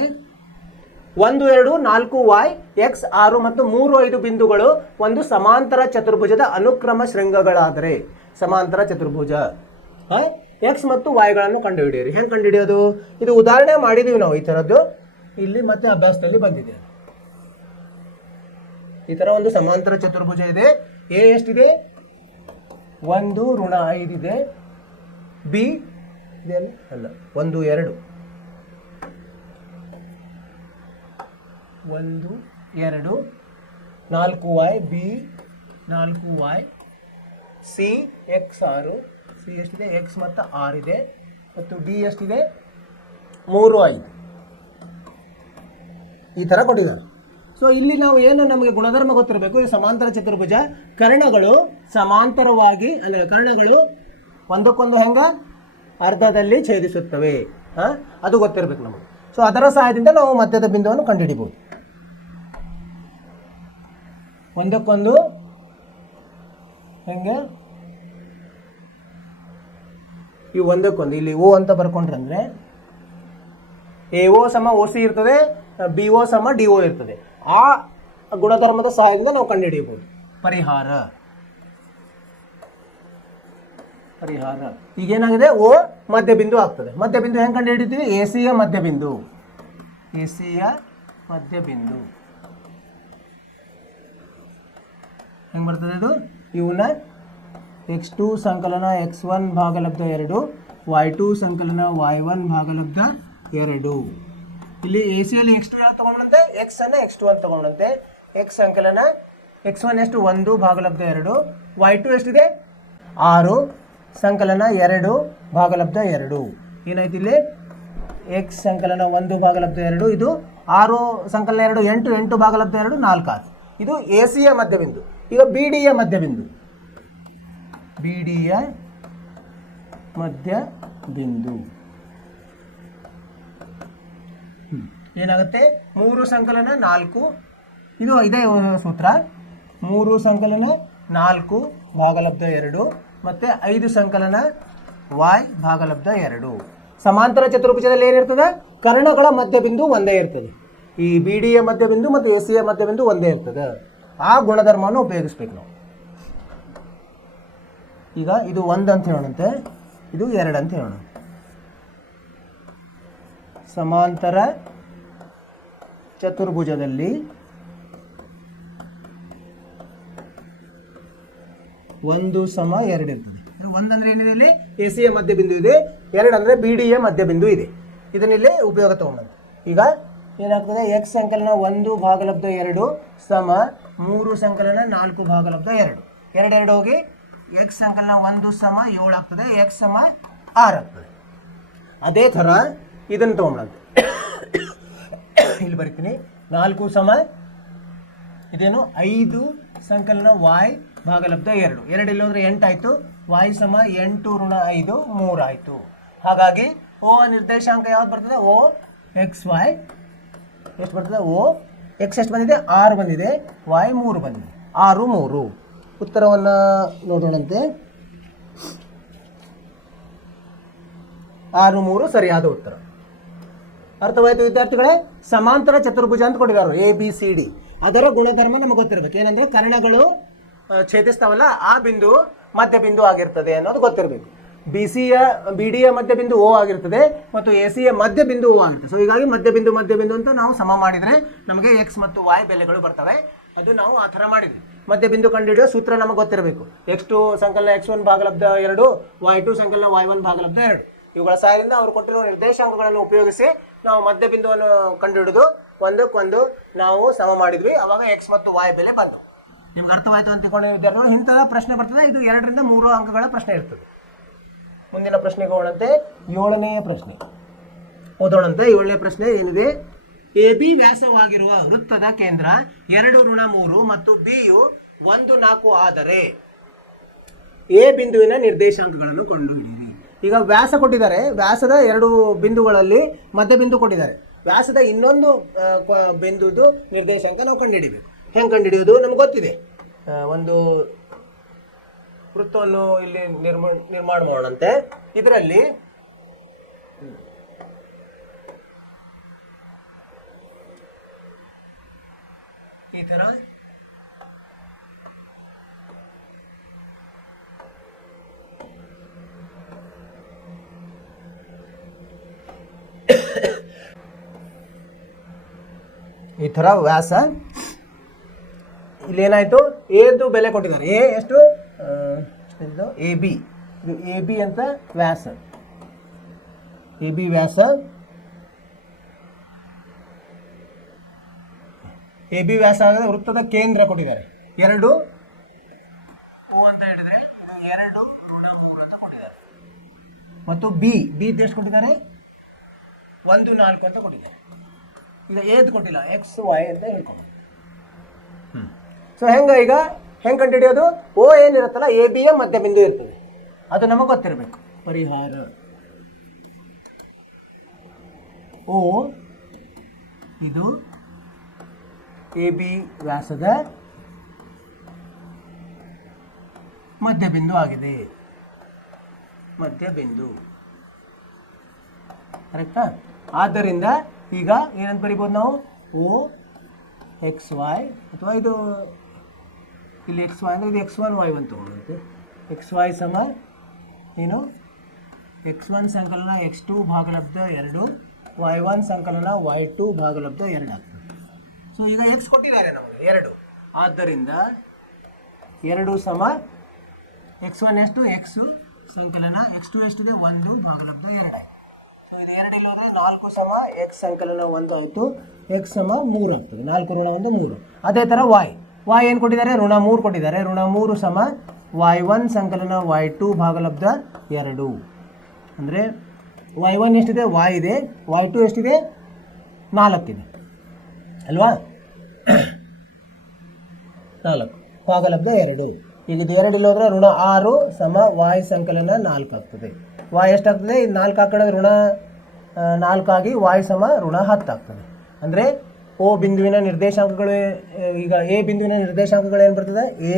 1 2 4 y x 6 ಮತ್ತು 3 5 ಬಿಂದುಗಳು ಒಂದು ಸಮಾಂತರ ಚತುರ್ಭುಜದ ಅನುಕ್ರಮ ಶೃಂಗಗಳಾದರೆ, ಸಮಾಂತರ ಚತುರ್ಭುಜ ಎಕ್ಸ್ ಮತ್ತು ವಾಯ್ಗಳನ್ನು ಕಂಡುಹಿಡಿಯಿರಿ. ಹೆಂಗೆ ಕಂಡುಹಿಡಿಯೋದು? ಇದು ಉದಾಹರಣೆ ಮಾಡಿದೀವಿ ನಾವು ಈ ಥರದ್ದು, ಇಲ್ಲಿ ಮತ್ತೆ ಅಭ್ಯಾಸದಲ್ಲಿ ಬಂದಿದೆ. ಈ ಥರ ಒಂದು ಸಮಾಂತರ ಚತುರ್ಭುಜ ಇದೆ. ಎ ಎಷ್ಟಿದೆ, 1 ಋಣ 5 ಇದೆ, ಬಿ ಇದೆ ಅಲ್ಲ 1 2 1 2 4y, B 4y, C X 6, C ಎಷ್ಟಿದೆ, ಎಕ್ಸ್ ಮತ್ತು 6 ಇದೆ, ಮತ್ತು ಡಿ ಎಷ್ಟಿದೆ, 3 5. ಈ ಥರ ಕೊಟ್ಟಿದ್ದಾರೆ. ಸೊ ಇಲ್ಲಿ ನಾವು ಏನು ನಮಗೆ ಗುಣಧರ್ಮ ಗೊತ್ತಿರಬೇಕು. ಇದು ಸಮಾಂತರ ಚತುರ್ಭುಜ, ಕರ್ಣಗಳು ಸಮಾಂತರವಾಗಿ ಅಂದರೆ ಕರ್ಣಗಳು ಒಂದಕ್ಕೊಂದು ಹೆಂಗ ಅರ್ಧದಲ್ಲಿ ಛೇದಿಸುತ್ತವೆ, ಅದು ಗೊತ್ತಿರಬೇಕು ನಮಗೆ. ಸೊ ಅದರ ಸಹಾಯದಿಂದ ನಾವು ಮಧ್ಯದ ಬಿಂದುವನ್ನು ಕಂಡುಹಿಡಿಬಹುದು. ಒಂದಕ್ಕೊಂದು ಹೆಂಗೆ ಈ ಒಂದಕ್ಕೊಂದು ಇಲ್ಲಿ ಓ ಅಂತ ಬರ್ಕೊಂಡ್ರಂದ್ರೆ ಎ ಓ ಸಮ ಓ ಸಿ ಇರ್ತದೆ, ಬಿ ಓ ಸಮ ಡಿ ಓ ಇರ್ತದೆ. ಆ ಗುಣಧರ್ಮದ ಸಹಾಯದಿಂದ ನಾವು ಕಂಡುಹಿಡಿಯಬಹುದು. ಪರಿಹಾರ ಈಗೇನಾಗಿದೆ, ಓ ಮಧ್ಯಬಿಂದು ಆಗ್ತದೆ. ಮಧ್ಯಬಿಂದು ಹೆಂಗೆ ಕಂಡುಹಿಡಿತೀವಿ, ಎಸಿಯ ಮಧ್ಯಬಿಂದು, ಎಸಿಯ ಮಧ್ಯಬಿಂದು ಹೆಂಗೆ ಬರ್ತದೆ ಇದು, ಇವನ್ನ x2 ಸಂಕಲನ x1 ಭಾಗಲಬ್ಧ 2, y2 ಸಂಕಲನ y1 ಭಾಗಲಬ್ಧ 2. ಇಲ್ಲಿ ಎ ಸಿಯಲ್ಲಿ x2 ಯಾವ್ದು ತಗೊಂಡಂತೆ, ಎಕ್ಸ್ ಅನ್ನ x2 ಅಂತ ತಗೊಂಡಂತೆ. ಎಕ್ಸ್ ಸಂಕಲನ x1 ಎಷ್ಟು 1 ಭಾಗಲಬ್ಧ 2, y2 ಎಷ್ಟಿದೆ 6 ಸಂಕಲನ 2 ಭಾಗಲಬ್ಧ 2. ಏನಾಯ್ತು ಇಲ್ಲಿ, ಎಕ್ಸ್ ಸಂಕಲನ 1 ಭಾಗಲಬ್ಧ 2, ಇದು 6 ಸಂಕಲನ 2 8, 8 ಭಾಗಲಬ್ಧ 2 4 ಆಯ್ತು. ಇದು ಎ ಸಿಯ ಮಧ್ಯಬಿಂದು. ಈಗ ಬಿ ಡಿಯ ಮಧ್ಯಬಿಂದು, ಬಿ ಡಿಯ ಮಧ್ಯಬಿಂದು ಏನಾಗುತ್ತೆ, 3 ಸಂಕಲನ 4, ಇದು ಇದೇ ಸೂತ್ರ, 3 ಸಂಕಲನ 4 ಭಾಗಲಬ್ಧ 2 ಮತ್ತು 5 ಸಂಕಲನ y ಭಾಗಲಬ್ಧ 2. ಸಮಾಂತರ ಚತುರ್ಭುಜದಲ್ಲಿ ಏನಿರ್ತದೆ, ಕರ್ಣಗಳ ಮಧ್ಯಬಿಂದು ಒಂದೇ ಇರ್ತದೆ. ಈ ಬಿ ಡಿಯ ಮಧ್ಯಬಿಂದು ಮತ್ತು ಎ ಸಿಯ ಮಧ್ಯಬಿಂದು ಒಂದೇ ಇರ್ತದೆ. ಆ ಗುಣಧರ್ಮವನ್ನು ಉಪಯೋಗಿಸ್ಬೇಕು ನಾವು. ಈಗ ಇದು 1 ಅಂತ ಹೇಳೋಣಂತೆ, ಇದು 2 ಅಂತ ಹೇಳೋಣ. ಸಮಾಂತರ ಚತುರ್ಭುಜದಲ್ಲಿ 1 ಸಮ 2 ಇರ್ತದೆ. 1 ಅಂದರೆ ಏನಿದೆ, ಇಲ್ಲಿ ಎ ಸಿಯ ಮಧ್ಯಬಿಂದು ಇದೆ, 2 ಅಂದರೆ ಬಿ ಡಿಯ ಮಧ್ಯಬಿಂದು ಇದೆ. ಇದನ್ನಿಲ್ಲಿ ಉಪಯೋಗ ತಗೊಂಡು ಈಗ ಏನಾಗ್ತದೆ, ಎಕ್ಸ್ ಸಂಕಲನ 1 ಭಾಗಲಬ್ಧ 2 ಸಮ 3 ಸಂಕಲನ 4 ಭಾಗಲಬ್ಧ 2. 2 2 ಹೋಗಿ ಎಕ್ಸ್ ಸಂಕಲನ 1 ಸಮ 7 ಆಗ್ತದೆ, ಎಕ್ಸ್ ಸಮ 6 ಆಗ್ತದೆ. ಅದೇ ಥರ ಇದನ್ನು ತೊಗೊಂಬಂತೆ ಇಲ್ಲಿ ಬರಿತೀನಿ. 4 ಸಮ ಇದೇನು 5 ಸಂಕಲನ y ಭಾಗಲಬ್ಧ 2. 2 ಇಲ್ಲಿ ಹೋದ್ರೆ 8 ಆಯಿತು. y ಸಮ 8 ಋಣ 5 3 ಆಯಿತು. ಹಾಗಾಗಿ ಓ ನಿರ್ದೇಶಾಂಕ ಯಾವ್ದು ಬರ್ತದೆ? ಓ ಎಕ್ಸ್ ವೈ ಎಷ್ಟು ಬರ್ತದೆ? ಓ ಎಕ್ಸ್ ಎಷ್ಟು ಬಂದಿದೆ? 6 ಬಂದಿದೆ. y 3 ಬಂದಿದೆ. 6 3. ಉತ್ತರವನ್ನು ನೋಡೋಣಂತೆ. 6 3 ಸರಿಯಾದ ಉತ್ತರ. ಅರ್ಥವಾಯಿತು ವಿದ್ಯಾರ್ಥಿಗಳೇ? ಸಮಾಂತರ ಚತುರ್ಭುಜ ಅಂತ ಕೊಟ್ಟಿದ್ದಾರೆ ಎ ಬಿ ಸಿ ಡಿ. ಅದರ ಗುಣಧರ್ಮ ನಮಗೆ ಗೊತ್ತಿರಬೇಕು. ಏನಂದ್ರೆ ಕರ್ಣಗಳು ಛೇದಿಸ್ತಾವಲ್ಲ, ಆ ಬಿಂದು ಮಧ್ಯ ಬಿಂದು ಆಗಿರ್ತದೆ ಅನ್ನೋದು ಗೊತ್ತಿರಬೇಕು. ಬಿ ಡಿಯ ಮಧ್ಯ ಬಿಂದು ಓ ಆಗಿರ್ತದೆ ಮತ್ತು ಎ ಸಿಯ ಮಧ್ಯ ಬಿಂದು ಓ ಆಗಿರ್ತದೆ. ಸೊ ಹೀಗಾಗಿ ಮಧ್ಯ ಬಿಂದು ಅಂತ ನಾವು ಸಮ ಮಾಡಿದರೆ ನಮಗೆ ಎಕ್ಸ್ ಮತ್ತು ವಾಯ್ ಬೆಲೆಗಳು ಬರ್ತವೆ. ಅದು ನಾವು ಆ ಥರ ಮಾಡಿದ್ವಿ. ಮಧ್ಯ ಬಿಂದು ಕಂಡುಹಿಡಿಯೋ ಸೂತ್ರ ನಮಗೆ ಗೊತ್ತಿರಬೇಕು. x2 ಸಂಕಲನ x1 ಭಾಗಲಬ್ಧ 2, y2 ಸಂಕಲನ y1 ಭಾಗಲಬ್ಧ 2. ಇವುಗಳ ಸಹಾಯದಿಂದ ಅವರು ಕೊಟ್ಟಿರುವ ನಿರ್ದೇಶಾಂಕಗಳನ್ನು ಉಪಯೋಗಿಸಿ ನಾವು ಮಧ್ಯ ಬಿಂದುವನ್ನು ಕಂಡುಹಿಡಿದು ಒಂದಕ್ಕೊಂದು ನಾವು ಸಮ ಮಾಡಿದ್ವಿ. ಅವಾಗ ಎಕ್ಸ್ ಮತ್ತು ವಾಯ್ ಬೆಲೆ ಬಂತು. ನಿಮ್ಗೆ ಅರ್ಥವಾಯ್ತು ಅಂತ ತಿಳ್ಕೊಂಡು ವಿದ್ಯಾರ್ಥಿಗಳು ಇಂಥದ ಪ್ರಶ್ನೆ ಬರ್ತದೆ. ಇದು 2 ರಿಂದ 3 ಅಂಕಗಳ ಪ್ರಶ್ನೆ ಇರ್ತದೆ. ಮುಂದಿನ ಪ್ರಶ್ನೆಗೆ ಹೋಗೋಣಂತೆ. 7ನೇ ಪ್ರಶ್ನೆ ಓದೋಣಂತೆ. 7ನೇ ಪ್ರಶ್ನೆ ಏನಿದೆ? ಎ ಬಿ ವ್ಯಾಸವಾಗಿರುವ ವೃತ್ತದ ಕೇಂದ್ರ 2 ಋಣ 3 ಮತ್ತು ಬಿ ಯು 1 4 ಆದರೆ ಎ ಬಿಂದುವಿನ ನಿರ್ದೇಶಾಂಕಗಳನ್ನು ಕಂಡುಹಿಡಿಯಿರಿ. ಈಗ ವ್ಯಾಸ ಕೊಟ್ಟಿದ್ದಾರೆ. ವ್ಯಾಸದ 2 ಬಿಂದುಗಳಲ್ಲಿ ಮಧ್ಯ ಬಿಂದು ಕೊಟ್ಟಿದ್ದಾರೆ. ವ್ಯಾಸದ ಇನ್ನೊಂದು ಬಿಂದುದು ನಿರ್ದೇಶಾಂಕ ನಾವು ಕಂಡುಹಿಡಿಬೇಕು. ಹೆಂಗೆ ಕಂಡುಹಿಡಿಯೋದು ನಮ್ಗೆ ಗೊತ್ತಿದೆ. ಒಂದು ವೃತ್ತವನ್ನು ಇಲ್ಲಿ ನಿರ್ಮಾಣ ಮಾಡೋಣಂತೆ. ಇದರಲ್ಲಿ ಈ ಥರ ಈ ಥರ ವ್ಯಾಸ ಇಲ್ಲಿ ಏನಾಯಿತು? ಎದು ಬೆಲೆ ಕೊಟ್ಟಿದ್ದಾರೆ. ಎ ಎಷ್ಟು? A B. ಇದು ಎ ಬಿ ಅಂತ ವ್ಯಾಸ. ಎ ಬಿ ವ್ಯಾಸ. ಎ ಬಿ ವ್ಯಾಸ ಆಗಿದ್ರೆ ವೃತ್ತದ ಕೇಂದ್ರ ಕೊಟ್ಟಿದ್ದಾರೆ 2 ಓ ಅಂತ ಹೇಳಿದ್ರೆ 2 ಋಣ 3 ಅಂತ ಕೊಟ್ಟಿದ್ದಾರೆ. ಮತ್ತು ಬಿ ಎಷ್ಟು ಕೊಟ್ಟಿದ್ದಾರೆ? 1 4 ಅಂತ ಕೊಟ್ಟಿದ್ದಾರೆ. ಈಗ ಏದು ಕೊಟ್ಟಿಲ್ಲ, ಎಕ್ಸ್ ವೈ ಅಂತ ಹೇಳ್ಕೊಂಡು. ಸೊ ಈಗ ಹೆಂಗೆ ಕಂಡುಹಿಡಿಯೋದು? ಓ ಏನಿರುತ್ತಲ್ಲ ಎ ಬಿಯ ಮಧ್ಯ ಬಿಂದು ಇರ್ತದೆ, ಅದು ನಮಗೆ ಗೊತ್ತಿರಬೇಕು. ಪರಿಹಾರ ಓ ಇದು ಎ ಬಿ ವ್ಯಾಸದ ಮಧ್ಯ ಬಿಂದು ಆಗಿದೆ. ಮಧ್ಯ ಬಿಂದು ಕರೆಕ್ಟಾ? ಆದ್ದರಿಂದ ಈಗ ಏನಂತ ಬರಿಬೋದು ನಾವು? ಓ ಎಕ್ಸ್ ವೈ, ಅಥವಾ ಇದು ಇಲ್ಲಿ ಎಕ್ಸ್ ವೈ ಅಂದರೆ ಇದು x1 y1 ತೊಗೊಳುತ್ತೆ. ಎಕ್ಸ್ ವೈ ಸಮ ಏನು? x1 ಸಂಕಲನ x2 ಭಾಗಲಬ್ಧ 2, y1 ಸಂಕಲನ y2 ಭಾಗಲಬ್ಧ 2 ಆಗ್ತದೆ. ಸೊ ಈಗ ಎಕ್ಸ್ ಕೊಟ್ಟಿದ್ದಾರೆ ನಮಗೆ 2. ಆದ್ದರಿಂದ 2 ಸಮ x1 ಎಷ್ಟು? ಎಕ್ಸ್ ಸಂಕಲನ x2 ಎಷ್ಟಿದೆ? 1 ಭಾಗಲಬ್ಧ 2 ಆಯಿತು. ಸೊ ಇದು 2 ಇಲ್ಲಿ ಹೋದರೆ 4 ಸಮ ಎಕ್ಸ್ ಸಂಕಲನ 1 ಆಯಿತು. ಎಕ್ಸ್ ಸಮ 3 ಆಗ್ತದೆ. 4 ಋಣ 1 3. ಅದೇ ಥರ ವಾಯ್ ಏನು ಕೊಟ್ಟಿದ್ದಾರೆ? ಋಣ 3 ಕೊಟ್ಟಿದ್ದಾರೆ. ಋಣ 3 ಸಮ y1 ಸಂಕಲನ y2 ಭಾಗಲಬ್ಧ 2. ಅಂದರೆ y1 ಎಷ್ಟಿದೆ? y ಇದೆ. y2 ಎಷ್ಟಿದೆ? 4 ಇದೆ ಅಲ್ವಾ? 4 ಭಾಗಲಬ್ಧ 2. ಈಗ ಇದು 2 ಇಲ್ಲಿ ಹೋದರೆ ಋಣ 6 ಸಮ y ಸಂಕಲನ 4 ಆಗ್ತದೆ. y ಎಷ್ಟಾಗ್ತದೆ? ಇದು 4 ಹಾಕಿದ್ರೆ ಋಣ 4 ಆಗಿ y ಸಮ ಋಣ 10 ಆಗ್ತದೆ. ಅಂದರೆ ಓ ಬಿಂದುವಿನ ನಿರ್ದೇಶಾಂಕಗಳು, ಈಗ ಎ ಬಿಂದುವಿನ ನಿರ್ದೇಶಾಂಕಗಳು ಏನು ಬರ್ತದೆ? ಎ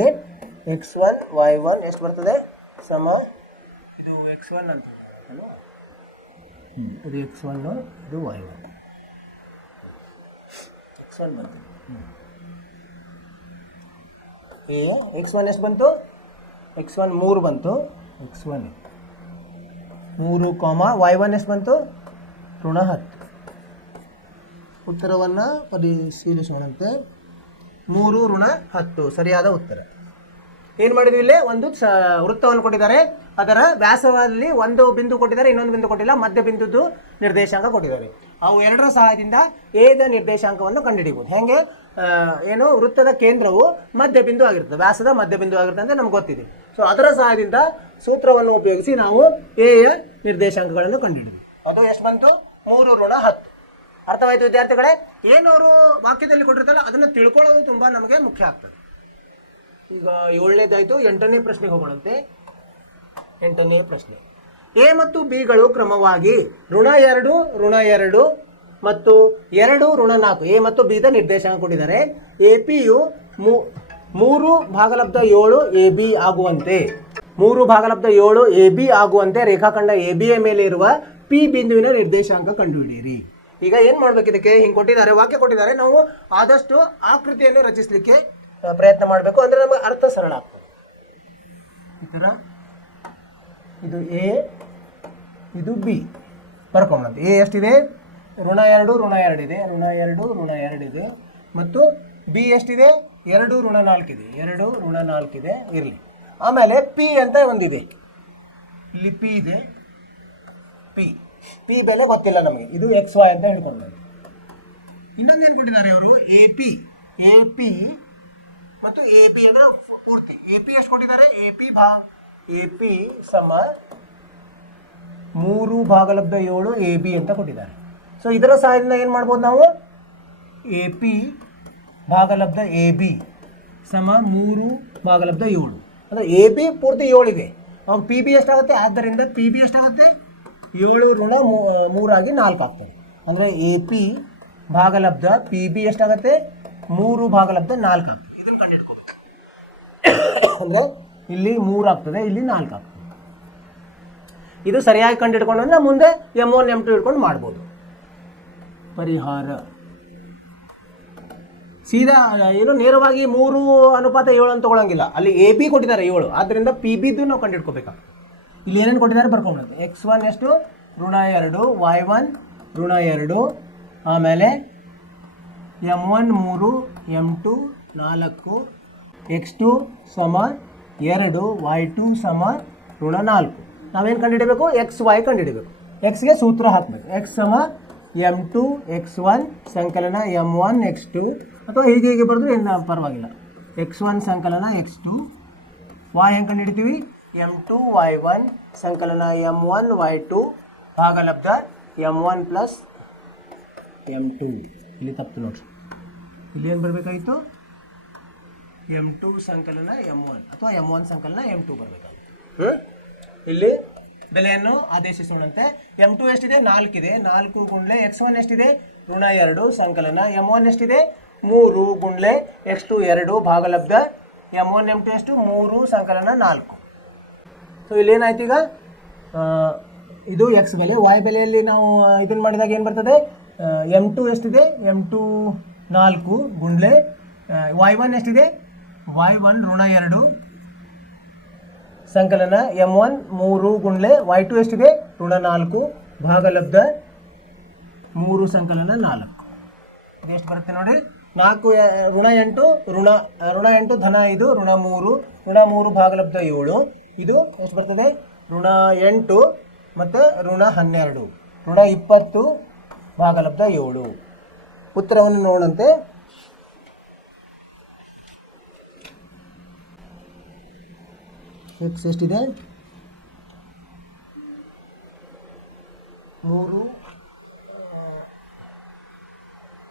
x1 y1 ಎಷ್ಟು ಬರ್ತದೆ? ಸಮ ಇದು x1 ಅಂತ ಅಲ್ವಾ? ಇದು x1 ಇದು y1. x1 ಬರ್ತದೆ. ಎ x1 ಎಷ್ಟು ಬಂತು? x1 3 ಬಂತು. x1 3, y1 ಎಷ್ಟು ಬಂತು? ಋಣ 10. ಉತ್ತರವನ್ನು ಪರಿಶೀಲಿಸೋಣಂತೆ. 3 ಋಣ 10 ಸರಿಯಾದ ಉತ್ತರ. ಏನು ಮಾಡಿದ್ವಿ? ಇಲ್ಲಿ ಒಂದು ವೃತ್ತವನ್ನು ಕೊಟ್ಟಿದ್ದಾರೆ. ಅದರ ವ್ಯಾಸದಲ್ಲಿ ಒಂದು ಬಿಂದು ಕೊಟ್ಟಿದ್ದಾರೆ, ಇನ್ನೊಂದು ಬಿಂದು ಕೊಟ್ಟಿಲ್ಲ. ಮಧ್ಯ ಬಿಂದುದು ನಿರ್ದೇಶಾಂಕ ಕೊಟ್ಟಿದ್ದಾರೆ. ಅವು ಎರಡರ ಸಹಾಯದಿಂದ ಎದ ನಿರ್ದೇಶಾಂಕವನ್ನು ಕಂಡುಹಿಡಿಯಬಹುದು. ಹೇಗೆ? ಏನು ವೃತ್ತದ ಕೇಂದ್ರವು ಮಧ್ಯ ಬಿಂದು ಆಗಿರ್ತದೆ, ವ್ಯಾಸದ ಮಧ್ಯ ಬಿಂದು ಆಗಿರ್ತದೆ ಅಂತ ನಮ್ಗೆ ಗೊತ್ತಿದೆ. ಸೊ ಅದರ ಸಹಾಯದಿಂದ ಸೂತ್ರವನ್ನು ಉಪಯೋಗಿಸಿ ನಾವು ಎ ಯ ನಿರ್ದೇಶಾಂಕಗಳನ್ನು ಕಂಡುಹಿಡಿದ್ವಿ. ಅದು ಎಷ್ಟು ಬಂತು? 3 ಋಣ 10. ಅರ್ಥವಾಯಿತು ವಿದ್ಯಾರ್ಥಿಗಳೇ? ಏನು ಅವರು ವಾಕ್ಯದಲ್ಲಿ ಕೊಟ್ಟಿರ್ತಾರಲ್ಲ ಅದನ್ನು ತಿಳ್ಕೊಳ್ಳೋದು ತುಂಬ ನಮಗೆ ಮುಖ್ಯ ಆಗ್ತದೆ. ಈಗ 7ನೇದಾಯಿತು. 8ನೇ ಪ್ರಶ್ನೆಗೆ ಹೋಗೋಣಂತೆ. 8ನೇ ಪ್ರಶ್ನೆ. ಎ ಮತ್ತು ಬಿಗಳು ಕ್ರಮವಾಗಿ ಋಣ 2 ಋಣ 2 ಮತ್ತು 2 ಋಣ 4 ಎ ಮತ್ತು ಬಿ ದ ನಿರ್ದೇಶಾಂಕ ಕೊಟ್ಟಿದ್ದಾರೆ. ಎ ಪಿಯು 3/7 ಎ ಬಿ ಆಗುವಂತೆ 3/7 ಎ ಬಿ ಆಗುವಂತೆ ರೇಖಾಖಂಡ ಎ ಬಿಯ ಮೇಲೆ ಇರುವ ಪಿ ಬಿಂದುವಿನ ನಿರ್ದೇಶಾಂಕ ಕಂಡುಹಿಡಿಯಿರಿ. ಈಗ ಏನು ಮಾಡ್ಬೇಕು? ಇದಕ್ಕೆ ಹಿಂಗೆ ಕೊಟ್ಟಿದ್ದಾರೆ, ವಾಕ್ಯ ಕೊಟ್ಟಿದ್ದಾರೆ, ನಾವು ಆದಷ್ಟು ಆಕೃತಿಯನ್ನು ರಚಿಸಲಿಕ್ಕೆ ಪ್ರಯತ್ನ ಮಾಡಬೇಕು. ಅಂದರೆ ನಮಗೆ ಅರ್ಥ ಸರಳ ಆಗ್ತದೆ. ಈ ಥರ ಇದು ಎ, ಇದು ಬಿ ಬರ್ಕೊಂಬಂತೆ. ಎ ಎಷ್ಟಿದೆ? ಋಣ 2 ಋಣ 2 ಇದೆ, ಋಣ 2 ಋಣ 2 ಇದೆ. ಮತ್ತು ಬಿ ಎಷ್ಟಿದೆ? 2 ಋಣ 4 ಇದೆ, 2 ಋಣ 4 ಇದೆ. ಇರಲಿ. ಆಮೇಲೆ ಪಿ ಅಂತ ಒಂದಿದೆ, ಇಲ್ಲಿ ಪಿ ಇದೆ. ಪಿ ಬೆಲೆ ಗೊತ್ತಿಲ್ಲ ನಮಗೆ, ಇದು ಎಕ್ಸ್ ವೈ ಅಂತ ಹೇಳ್ಕೊಂಡು. ಇನ್ನೊಂದೇನು ಕೊಟ್ಟಿದ್ದಾರೆ ಅವರು? ಎ ಪಿ ಮತ್ತು ಎ ಬಿ ಅದರ ಪೂರ್ತಿ. ಎ ಪಿ ಎಷ್ಟು ಕೊಟ್ಟಿದ್ದಾರೆ? ಎ ಪಿ ಸಮ 3/7 ಎ ಬಿ ಅಂತ ಕೊಟ್ಟಿದ್ದಾರೆ. ಸೊ ಇದರ ಸಹಾಯದಿಂದ ಏನು ಮಾಡ್ಬೋದು ನಾವು? ಎ ಪಿ ಭಾಗಲಬ್ಧ ಎ ಬಿ ಸಮ 3/7. ಅಂದರೆ ಎ ಬಿ ಪೂರ್ತಿ 7 ಇದೆ, ಅವಾಗ ಪಿ ಬಿ ಎಷ್ಟಾಗುತ್ತೆ? ಆದ್ದರಿಂದ ಪಿ ಬಿ ಎಷ್ಟಾಗುತ್ತೆ? 7 ಋಣ 3 ಆಗಿ 4 ಆಗ್ತದೆ. ಅಂದರೆ ಎ ಪಿ ಭಾಗಲಬ್ಧ ಪಿ ಬಿ ಎಷ್ಟಾಗುತ್ತೆ? 3/4 ಆಗ್ತದೆ. ಇದನ್ನು ಕಂಡುಹಿಡ್ಕೋಬೇಕು. ಅಂದರೆ ಇಲ್ಲಿ 3 ಆಗ್ತದೆ, ಇಲ್ಲಿ 4 ಆಗ್ತದೆ. ಇದು ಸರಿಯಾಗಿ ಕಂಡುಹಿಡ್ಕೊಂಡ್ರೆ ಮುಂದೆ M1 M2 ಹಿಡ್ಕೊಂಡು ಮಾಡ್ಬೋದು. ಪರಿಹಾರ ಸೀದಾ ಏನು ನೇರವಾಗಿ 3:7 ಅಂತ ತಗೊಳಂಗಿಲ್ಲ. ಅಲ್ಲಿ ಎ ಬಿ ಕೊಟ್ಟಿದ್ದಾರೆ 7, ಆದ್ದರಿಂದ ಪಿ ಬಿದ್ದು ನಾವು ಕಂಡುಹಿಡ್ಕೋಬೇಕಾಗ್ತದೆ. ಇಲ್ಲಿ ಏನೇನು ಕೊಟ್ಟಿದ್ದಾರೆ ಬರ್ಕೊಂಡ್ರೆ x1 ಎಷ್ಟು? ಋಣ 2, y1 ಋಣ 2, ಆಮೇಲೆ M1 3, M2 4, x2 ಸಮ 2, y2 ಸಮ ಋಣ 4. ನಾವೇನು ಕಂಡುಹಿಡಬೇಕು? X Y ಕಂಡುಹಿಡಬೇಕು. ಎಕ್ಸ್ಗೆ ಸೂತ್ರ ಹಾಕಬೇಕು. ಎಕ್ಸ್ ಸಮ M2 x1 ಸಂಕಲನ M1 x2, ಅಥವಾ ಹೀಗೆ ಬರೆದ್ರೆ ಏನು ಪರವಾಗಿಲ್ಲ. x1 ಸಂಕಲನ x2, y ಹೆಂಗೆ ಕಂಡುಹಿಡಿತೀವಿ? M2 y1 ಸಂಕಲನ M1 y2 ಭಾಗಲಬ್ಧ M1 plus M2. ಇಲ್ಲಿ ತಪ್ಪು ನೋಡ್ರಿ, ಇಲ್ಲಿ ಏನು ಬರಬೇಕಾಗಿತ್ತು? M2 ಸಂಕಲನ M1 ಅಥವಾ M1 ಸಂಕಲನ M2 ಬರಬೇಕಾಗಿತ್ತು. ಇಲ್ಲಿ ಬೆಲೆಯನ್ನು ಆದೇಶಿಸೋಣಂತೆ. M2 ಎಷ್ಟಿದೆ? 4 ಇದೆ, 4 ಗುಂಡ್ಲೆ x1 ಎಷ್ಟಿದೆ? ಋಣ 2 ಸಂಕಲನ M1 ಎಷ್ಟಿದೆ? 3 ಗುಂಡ್ಲೆ x2 2 ಭಾಗಲಬ್ಧ M1 M2 ಎಷ್ಟು? 3 ಸಂಕಲನ 4. ಸೊ ಇಲ್ಲೇನಾಯ್ತು? ಈಗ ಇದು ಎಕ್ಸ್ ಬೆಲೆ. ವಾಯ್ ಬೆಲೆಯಲ್ಲಿ ನಾವು ಇದನ್ನು ಮಾಡಿದಾಗ ಏನು ಬರ್ತದೆ? M2 ಎಷ್ಟಿದೆ? M2 4 ಗುಂಡ್ಲೆ y1 ಎಷ್ಟಿದೆ? y1 ಋಣ 2 ಸಂಕಲನ M1 3 ಗುಂಡ್ಲೆ y2 ಎಷ್ಟಿದೆ? ಋಣ 4 ಭಾಗಲಬ್ಧ 3 ಸಂಕಲನ 4. ಇದೆಷ್ಟು ಬರುತ್ತೆ ನೋಡಿ? 4 ಋಣ 8 ಋಣ 8 ಧನ 5 ಋಣ 3 ಭಾಗಲಬ್ಧ 7. ಇದು ಎಷ್ಟು ಬರ್ತದೆ? ಋಣ 8 ಮತ್ತು ಋಣ 12 ಋಣ 20 ಭಾಗಲಬ್ಧ 7. ಉತ್ತರವನ್ನು ನೋಡಂತೆ. ಎಕ್ಸ್ ಎಷ್ಟಿದೆ? 3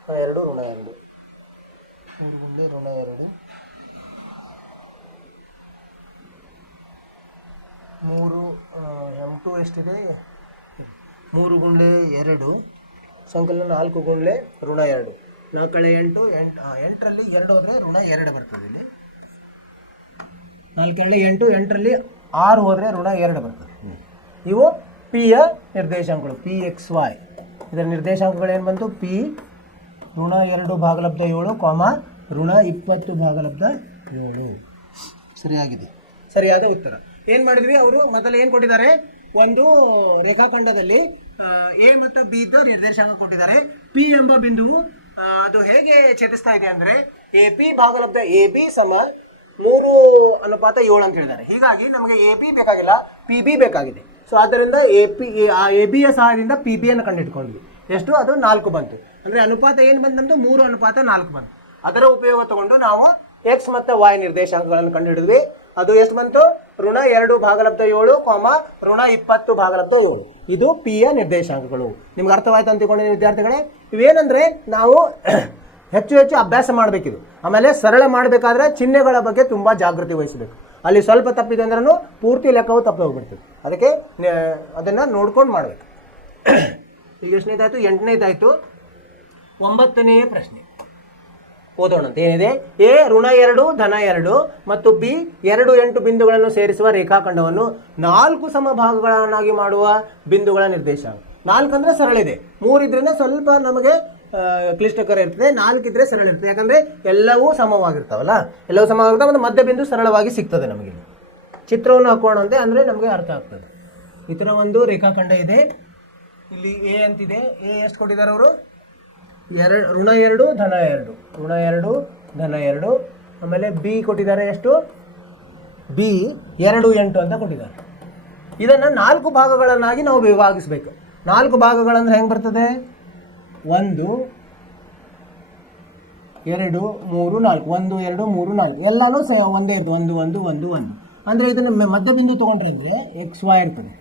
2 ಋಣ 2 3 ಗುಂಡೆ ಋಣ 2 3 M2 ಎಷ್ಟಿದೆ? 3 ಗುಂಡೆ 2 ಸಂಕಲನ 4 ಗುಂಡ್ಲೆ ಋಣ 2 4 ಕಳೆ 8 8ರಲ್ಲಿ 2 ಹೋದರೆ ಋಣ 2 ಬರ್ತದೆ. ಇಲ್ಲಿ 4 ಕಳೆ 8 8ರಲ್ಲಿ 6 ಹೋದರೆ ಋಣ 2 ಬರ್ತದೆ. ಇವು ಪಿ ಯ ನಿರ್ದೇಶಾಂಕಗಳು, ಪಿ ಎಕ್ಸ್ ವೈ. ಇದರ ನಿರ್ದೇಶಾಂಕಗಳು ಏನು ಬಂತು? ಪಿ ಋಣ 2 ಭಾಗಲಬ್ಧ 7 ಕಾಮ ಋಣ 20 ಭಾಗಲಬ್ಧ 7. ಸರಿಯಾಗಿದೆ, ಸರಿಯಾದ ಉತ್ತರ. ಏನು ಮಾಡಿದ್ವಿ? ಅವರು ಮೊದಲು ಏನು ಕೊಟ್ಟಿದ್ದಾರೆ? ಒಂದು ರೇಖಾಖಂಡದಲ್ಲಿ ಎ ಮತ್ತು ಬಿ ದ ನಿರ್ದೇಶಾಂಕ ಕೊಟ್ಟಿದ್ದಾರೆ. ಪಿ ಎಂಬ ಬಿಂದುವು ಅದು ಹೇಗೆ ಛೇದಿಸ್ತಾ ಇದೆ ಅಂದರೆ ಎ ಪಿ ಭಾಗಲಬ್ಧ ಎ ಬಿ ಸಮ 3:7 ಅಂತ ಹೇಳಿದ್ದಾರೆ. ಹೀಗಾಗಿ ನಮಗೆ ಎ ಬಿ ಬೇಕಾಗಿಲ್ಲ, ಪಿ ಬಿ ಬೇಕಾಗಿದೆ. ಸೊ ಆದ್ದರಿಂದ ಎ ಬಿಯ ಸಹಾಯದಿಂದ ಪಿ ಬಿಯನ್ನು ಕಂಡುಹಿಡ್ಕೊಂಡ್ವಿ. ಎಷ್ಟು? ಅದು 4 ಬಂತು. ಅಂದರೆ ಅನುಪಾತ ಏನು ಬಂತು ನಮ್ಮದು? 3:4 ಬಂತು. ಅದರ ಉಪಯೋಗ ತಗೊಂಡು ನಾವು ಎಕ್ಸ್ ಮತ್ತು ವೈ ನಿರ್ದೇಶಾಂಕಗಳನ್ನು ಕಂಡುಹಿಡಿದ್ವಿ. ಅದು ಎಷ್ಟು ಬಂತು? ಋಣ 2 ಭಾಗಲಬ್ಧ 7, ಋಣ 20 ಭಾಗಲಬ್ಧ 7. ಇದು ಪಿ ಯ ನಿರ್ದೇಶಾಂಕಗಳು. ನಿಮ್ಗೆ ಅರ್ಥವಾಯ್ತು ಅಂತಿಕೊಂಡಿದ್ದೀನಿ ವಿದ್ಯಾರ್ಥಿಗಳೇ. ಇವೇನಂದ್ರೆ ನಾವು ಹೆಚ್ಚು ಹೆಚ್ಚು ಅಭ್ಯಾಸ ಮಾಡಬೇಕಿದು. ಆಮೇಲೆ ಸರಳ ಮಾಡಬೇಕಾದ್ರೆ ಚಿಹ್ನೆಗಳ ಬಗ್ಗೆ ತುಂಬ ಜಾಗೃತಿ ವಹಿಸಬೇಕು. ಅಲ್ಲಿ ಸ್ವಲ್ಪ ತಪ್ಪಿದೆ ಅಂದ್ರೂ ಪೂರ್ತಿ ಲೆಕ್ಕವು ತಪ್ಪಿ ಹೋಗ್ಬಿಡ್ತದೆ. ಅದಕ್ಕೆ ಅದನ್ನು ನೋಡ್ಕೊಂಡು ಮಾಡಬೇಕು. ಈಗ ಎಷ್ಟನೇದಾಯಿತು? 8ನೇದಾಯಿತು. 9ನೇ ಪ್ರಶ್ನೆ ಓದೋಣಂತ. ಏನಿದೆ? ಎ ಋಣ 2 ಧನ 2 ಮತ್ತು ಬಿ 2 8 ಬಿಂದುಗಳನ್ನು ಸೇರಿಸುವ ರೇಖಾಖಂಡವನ್ನು 4 ಸಮಭಾಗಗಳನ್ನಾಗಿ ಮಾಡುವ ಬಿಂದುಗಳ ನಿರ್ದೇಶಾಂಕ. 4 ಅಂದರೆ ಸರಳ ಇದೆ, 3 ಇದ್ರೇ ಸ್ವಲ್ಪ ನಮಗೆ ಕ್ಲಿಷ್ಟಕರ ಇರ್ತದೆ, 4 ಇದ್ರೆ ಸರಳ ಇರ್ತದೆ. ಯಾಕಂದರೆ ಎಲ್ಲವೂ ಸಮವಾಗಿರ್ತಾವಲ್ಲ, ಎಲ್ಲವೂ ಸಮವಾಗಿರ್ತಾವೆ. ಮತ್ತು ಮಧ್ಯ ಬಿಂದು ಸರಳವಾಗಿ ಸಿಗ್ತದೆ ನಮಗೆ. ಚಿತ್ರವನ್ನು ಹಾಕೋಣಂತೆ, ಅಂದರೆ ನಮಗೆ ಅರ್ಥ ಆಗ್ತದೆ. ಈ ಥರ ಒಂದು ರೇಖಾಖಂಡ ಇದೆ. ಇಲ್ಲಿ ಎ ಅಂತಿದೆ. ಎ ಎಷ್ಟು ಕೊಟ್ಟಿದ್ದಾರೆ ಅವರು? ಋಣ 2 ಧನ 2, ಋಣ 2 ಧನ 2. ಆಮೇಲೆ ಬಿ ಕೊಟ್ಟಿದ್ದಾರೆ ಎಷ್ಟು? ಬಿ 2 8 ಅಂತ ಕೊಟ್ಟಿದ್ದಾರೆ. ಇದನ್ನು 4 ಭಾಗಗಳನ್ನಾಗಿ ನಾವು ವಿಭಾಗಿಸಬೇಕು. 4 ಭಾಗಗಳಂದ್ರೆ ಹೆಂಗೆ ಬರ್ತದೆ? 1 2 3 4, 1 2 3 4 ಎಲ್ಲನೂ ಒಂದೇ ಇರ್ತದೆ. 1 1 1 1 ಅಂದರೆ ಇದನ್ನು ಮಧ್ಯ ಬಿಂದು ತೊಗೊಂಡ್ರೆ ಅಂದರೆ ಎಕ್ಸ್ ವೈ ಇರ್ತದೆ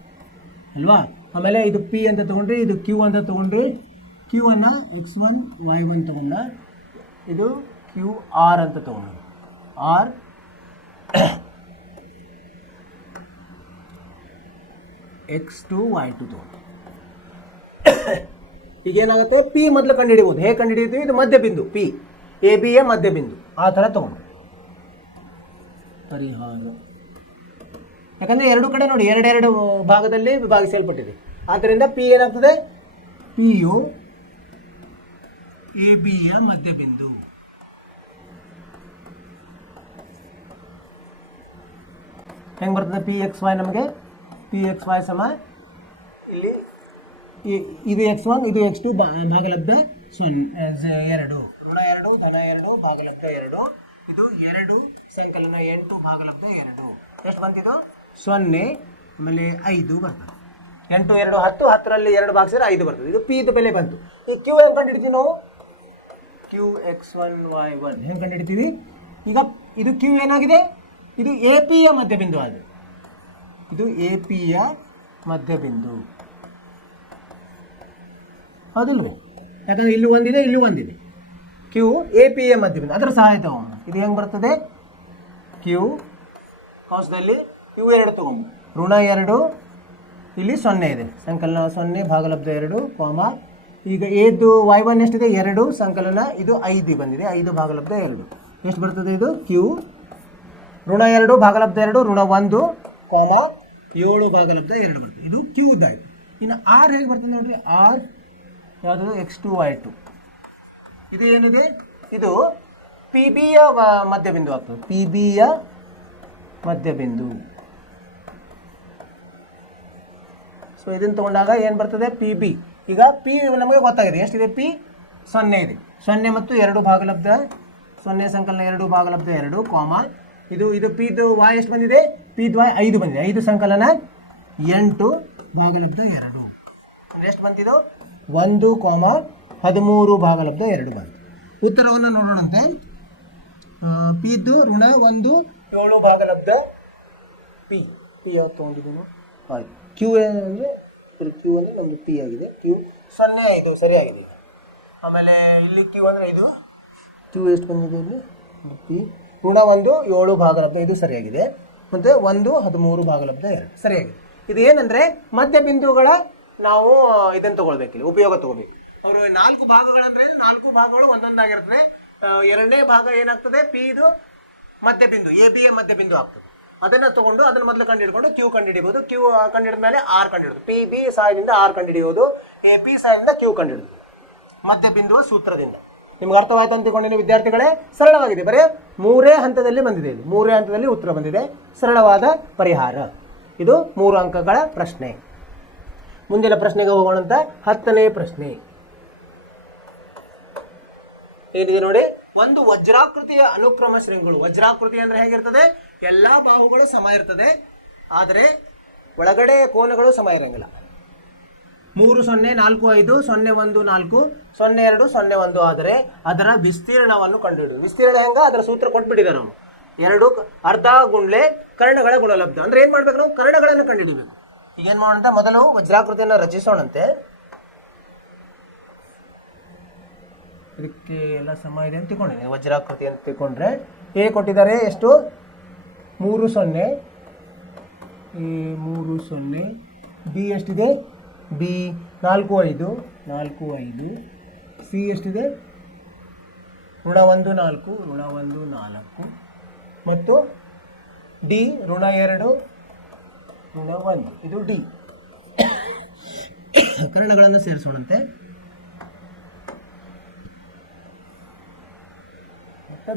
ಅಲ್ವಾ. ಆಮೇಲೆ ಇದು ಪಿ ಅಂತ ತೊಗೊಂಡ್ರಿ, ಇದು ಕ್ಯೂ ಅಂತ ತೊಗೊಂಡ್ರಿ. ಕ್ಯೂ ಅನ್ನು x1 y1 ತೊಗೊಂಡ, ಇದು ಕ್ಯೂ ಆರ್ ಅಂತ ತೊಗೊಂಡು, ಆರ್ x2 y2 ತೊಗೊಂಡು. ಈಗೇನಾಗುತ್ತೆ? ಪಿ ಮೊದಲು ಕಂಡುಹಿಡಿಬೋದು. ಹೇಗೆ ಕಂಡುಹಿಡಿತೀವಿ? ಇದು ಮಧ್ಯ ಬಿಂದು ಪಿ, ಎ ಬಿ ಯ ಮಧ್ಯ ಬಿಂದು. ಆ ಥರ ತೊಗೊಂಡು ಪರಿಹಾರ. ಯಾಕಂದರೆ ಎರಡು ಕಡೆ ನೋಡಿ 2 ಭಾಗದಲ್ಲಿ ವಿಭಾಗಿಸಲ್ಪಟ್ಟಿದೆ. ಆದ್ದರಿಂದ ಪಿ ಏನಾಗ್ತದೆ? ಪಿ ಯು ಎ ಬಿ ಯ ಮಧ್ಯ ಬಿಂದು. ಹೆಂಗೆ ಬರ್ತದೆ? ಪಿ ಎಕ್ಸ್ ವೈ ನಮಗೆ ಪಿ ಎಕ್ಸ್ ವೈ ಸಮ ಇಲ್ಲಿ ಇದು x1 ಇದು x2 ಭಾಗಲಬ್ಧ 2, ಋಣ 2 ಧನ 2 ಭಾಗಲಬ್ಧ 2. ಇದು 2 ಸಂಕಲನ 8 ಭಾಗಲಬ್ಧ 2. ಎಷ್ಟು ಬಂತಿದು? 0. ಆಮೇಲೆ 5 ಬರ್ತದೆ. 8 2 10, 10ರಲ್ಲಿ 2 ಭಾಗಿಸಿದ್ರೆ 5 ಬರ್ತದೆ. ಇದು ಪಿ ಇದು ಬೆಲೆ ಬಂತು. ಇದು ಕ್ಯೂ ಹೆಂಗೆ ಕಂಡು ಹಿಡಿತೀವಿ ನಾವು? ಕ್ಯೂ x1 y1 ಹೆಂಗೆ ಕಂಡು ಹಿಡಿತೀವಿ? ಈಗ ಇದು ಕ್ಯೂ ಏನಾಗಿದೆ? ಇದು ಎ ಪಿ ಯ ಮಧ್ಯ ಬಿಂದು ಆಗಿದೆ. ಇದು ಎ ಪಿ ಯ ಮಧ್ಯ ಬಿಂದು ಹೌದಿಲ್ವೇ? ಯಾಕಂದರೆ ಇಲ್ಲಿ ಒಂದಿದೆ, ಇಲ್ಲಿ ಒಂದಿದೆ. ಕ್ಯೂ ಎ ಪಿ ಯ ಮಧ್ಯ ಬಿಂದು, ಅದರ ಸಹಾಯ ತಗೊಂಡು ಇದು ಹೆಂಗೆ ಬರ್ತದೆ? ಕ್ಯೂ ಕಾಸ್ದಲ್ಲಿ ಕ್ಯೂ 2 ತಗೊಂಡು, ಋಣ 2 ಇಲ್ಲಿ 0 ಇದೆ, ಸಂಕಲನ 0 ಭಾಗಲಬ್ಧ 2, ಈಗ ಎದ್ದು y1 ಎಷ್ಟಿದೆ? 2 ಸಂಕಲನ ಇದು 5 ಬಂದಿದೆ, 5 ಭಾಗಲಬ್ಧ 2. ಎಷ್ಟು ಬರ್ತದೆ ಇದು? ಕ್ಯೂ ಋಣ 2 ಭಾಗಲಬ್ಧ 2, ಋಣ 1, 7 ಭಾಗಲಬ್ಧ 2 ಬರ್ತದೆ. ಇದು ಕ್ಯೂ ಉದ್ದಾಯಿತು. ಇನ್ನು ಆರ್ ಹೇಗೆ ಬರ್ತದೆ ನೋಡಿರಿ? ಆರ್ ಯಾವುದು? x2 y2. ಇದು ಏನಿದೆ? ಇದು ಪಿ ಬಿ ಯ ಮಧ್ಯ ಬಿಂದು ಆಗ್ತದೆ. ಪಿ ಬಿ ಯ ಮಧ್ಯ ಬಿಂದು. ಸೊ ಇದನ್ನು ತಗೊಂಡಾಗ ಏನು ಬರ್ತದೆ? P B. ಈಗ ಪಿ ನಮಗೆ ಗೊತ್ತಾಗಿದೆ ಎಷ್ಟಿದೆ? ಪಿ 0 ಇದೆ, 0 ಮತ್ತು 2 ಭಾಗಲಬ್ಧ 0 ಸಂಕಲನ 2 ಭಾಗಲಬ್ಧ 2, ಇದು ಪಿದು y ಎಷ್ಟು ಬಂದಿದೆ? ಪಿದು y 5 ಬಂದಿದೆ, 5 ಸಂಕಲನ 8 ಭಾಗಲಬ್ಧ 2. ಅಂದರೆ ಎಷ್ಟು ಬಂತಿದ್ದು? 1, 13 ಭಾಗಲಬ್ಧ 2 ಬಂತು. ಉತ್ತರವನ್ನು ನೋಡೋಣಂತೆ. ಪಿದು ಋಣ 1 7 ಭಾಗಲಬ್ಧ ಪಿ ಯಾವ್ದು ತೊಗೊಂಡಿದ್ದೀನು? ಆಯ್ತು. ಕ್ಯೂ ಅಂದರೆ ಕ್ಯೂ ಅಂದರೆ ನಮ್ಮದು ಪಿ ಆಗಿದೆ. ಕ್ಯೂ 0 5 ಸರಿಯಾಗಿದೆ. ಆಮೇಲೆ ಇಲ್ಲಿ ಕ್ಯೂ ಅಂದರೆ ಇದು ಕ್ಯೂ ಎಷ್ಟು ಬಂದಿದೆ? ಇಲ್ಲಿ ಪಿ ಋಣ 1 7 ಭಾಗಲಬ್ಧ ಇದು ಸರಿಯಾಗಿದೆ. ಮತ್ತು 1 13 ಭಾಗಲಬ್ಧ 2 ಸರಿಯಾಗಿದೆ. ಇದು ಏನಂದರೆ ಮಧ್ಯ ಬಿಂದುಗಳ ನಾವು ಇದನ್ನು ತೊಗೊಳ್ಬೇಕಿಲ್ಲ, ಉಪಯೋಗ ತೊಗೋಬೇಕು. ಅವರು 4 ಭಾಗಗಳಂದರೆ 4 ಭಾಗಗಳು ಒಂದೊಂದಾಗಿರ್ತದೆ. 2ನೇ ಭಾಗ ಏನಾಗ್ತದೆ? ಪಿ ಇದು ಮಧ್ಯ ಬಿಂದು, ಎ ಬಿ ಯ ಮಧ್ಯ ಬಿಂದು ಆಗ್ತದೆ. ಅದನ್ನು ತೊಗೊಂಡು ಅದನ್ನು ಮೊದಲು ಕಂಡುಹಿಡ್ಕೊಂಡು ಕ್ಯೂ ಕಂಡುಹಿಡಿಬೋದು. ಕ್ಯೂ ಕಂಡುಹಿಡಿದ ಮೇಲೆ ಆರ್ ಕಂಡುಹಿಡಿದು, ಪಿ ಬಿ ಸಹಾಯದಿಂದ ಆರ್ ಕಂಡುಹಿಡಿಯೋದು, ಎ ಪಿ ಸಹಾಯದಿಂದ ಕ್ಯೂ ಕಂಡುಹಿಡಿದು ಮಧ್ಯ ಬಿಂದುವ ಸೂತ್ರದಿಂದ. ನಿಮ್ಗೆ ಅರ್ಥವಾಯ್ತು ಅಂತಿಕೊಂಡಿನ ವಿದ್ಯಾರ್ಥಿಗಳೇ? ಸರಳವಾಗಿದೆ. ಬರೀ 3 ಹಂತದಲ್ಲಿ ಬಂದಿದೆ. ಇದು 3 ಹಂತದಲ್ಲಿ ಉತ್ತರ ಬಂದಿದೆ. ಸರಳವಾದ ಪರಿಹಾರ. ಇದು 3 ಅಂಕಗಳ ಪ್ರಶ್ನೆ. ಮುಂದಿನ ಪ್ರಶ್ನೆಗೆ ಹೋಗೋಣಂತ. 10ನೇ ಪ್ರಶ್ನೆ ಏನಿದೆ ನೋಡಿ? ಒಂದು ವಜ್ರಾಕೃತಿಯ ಅನುಕ್ರಮ ಶ್ರೇಣಿಗಳು. ವಜ್ರಾಕೃತಿ ಅಂದರೆ ಹೇಗಿರ್ತದೆ? ಎಲ್ಲ ಬಾಹುಗಳು ಸಮ ಇರ್ತದೆ, ಆದರೆ ಒಳಗಡೆ ಕೋನಗಳು ಸಮ ಇರಂಗಿಲ್ಲ. 3 0 4 5 0 1 4 0 2 0 1 ಆದರೆ ಅದರ ವಿಸ್ತೀರ್ಣವನ್ನು ಕಂಡುಹಿಡಿದು. ವಿಸ್ತೀರ್ಣ ಹೆಂಗ? ಅದರ ಸೂತ್ರ ಕೊಟ್ಬಿಟ್ಟಿದ್ದಾರೆ ಅವನು. ಎರಡು ಅರ್ಧ ಗುಂಡ್ಲೆ ಕರ್ಣಗಳ ಗುಣಲಬ್ಧ. ಅಂದ್ರೆ ಏನ್ ಮಾಡ್ಬೇಕು ನಾವು ಕರ್ಣಗಳನ್ನು ಕಂಡುಹಿಡಿಬೇಕು. ಈಗ ಏನ್ ಮಾಡೋಣ, ಮೊದಲು ವಜ್ರಾಕೃತಿಯನ್ನು ರಚಿಸೋಣಂತೆ. ಇದಕ್ಕೆ ಎಲ್ಲ ಸಮ ಇದೆ ಅಂತ ತಿಳ್ಕೊಂಡಿದ್ದೀನಿ. ವಜ್ರಾಕೃತಿ ಅಂತ ತಿಳ್ಕೊಂಡ್ರೆ ಎ ಕೊಟ್ಟಿದ್ದಾರೆ ಎಷ್ಟು 3 0, ಎ 3 0, ಬಿ ಎಷ್ಟಿದೆ ಬಿ 4 5 4 5, ಸಿ ಎಷ್ಟಿದೆ ಋಣ 1 4 ಋಣ 1 4 ಮತ್ತು ಡಿ ಋಣ 2 ಋಣ 1, ಇದು ಡಿ. ಕರ್ಣಗಳನ್ನು ಸೇರಿಸೋಣಂತೆ.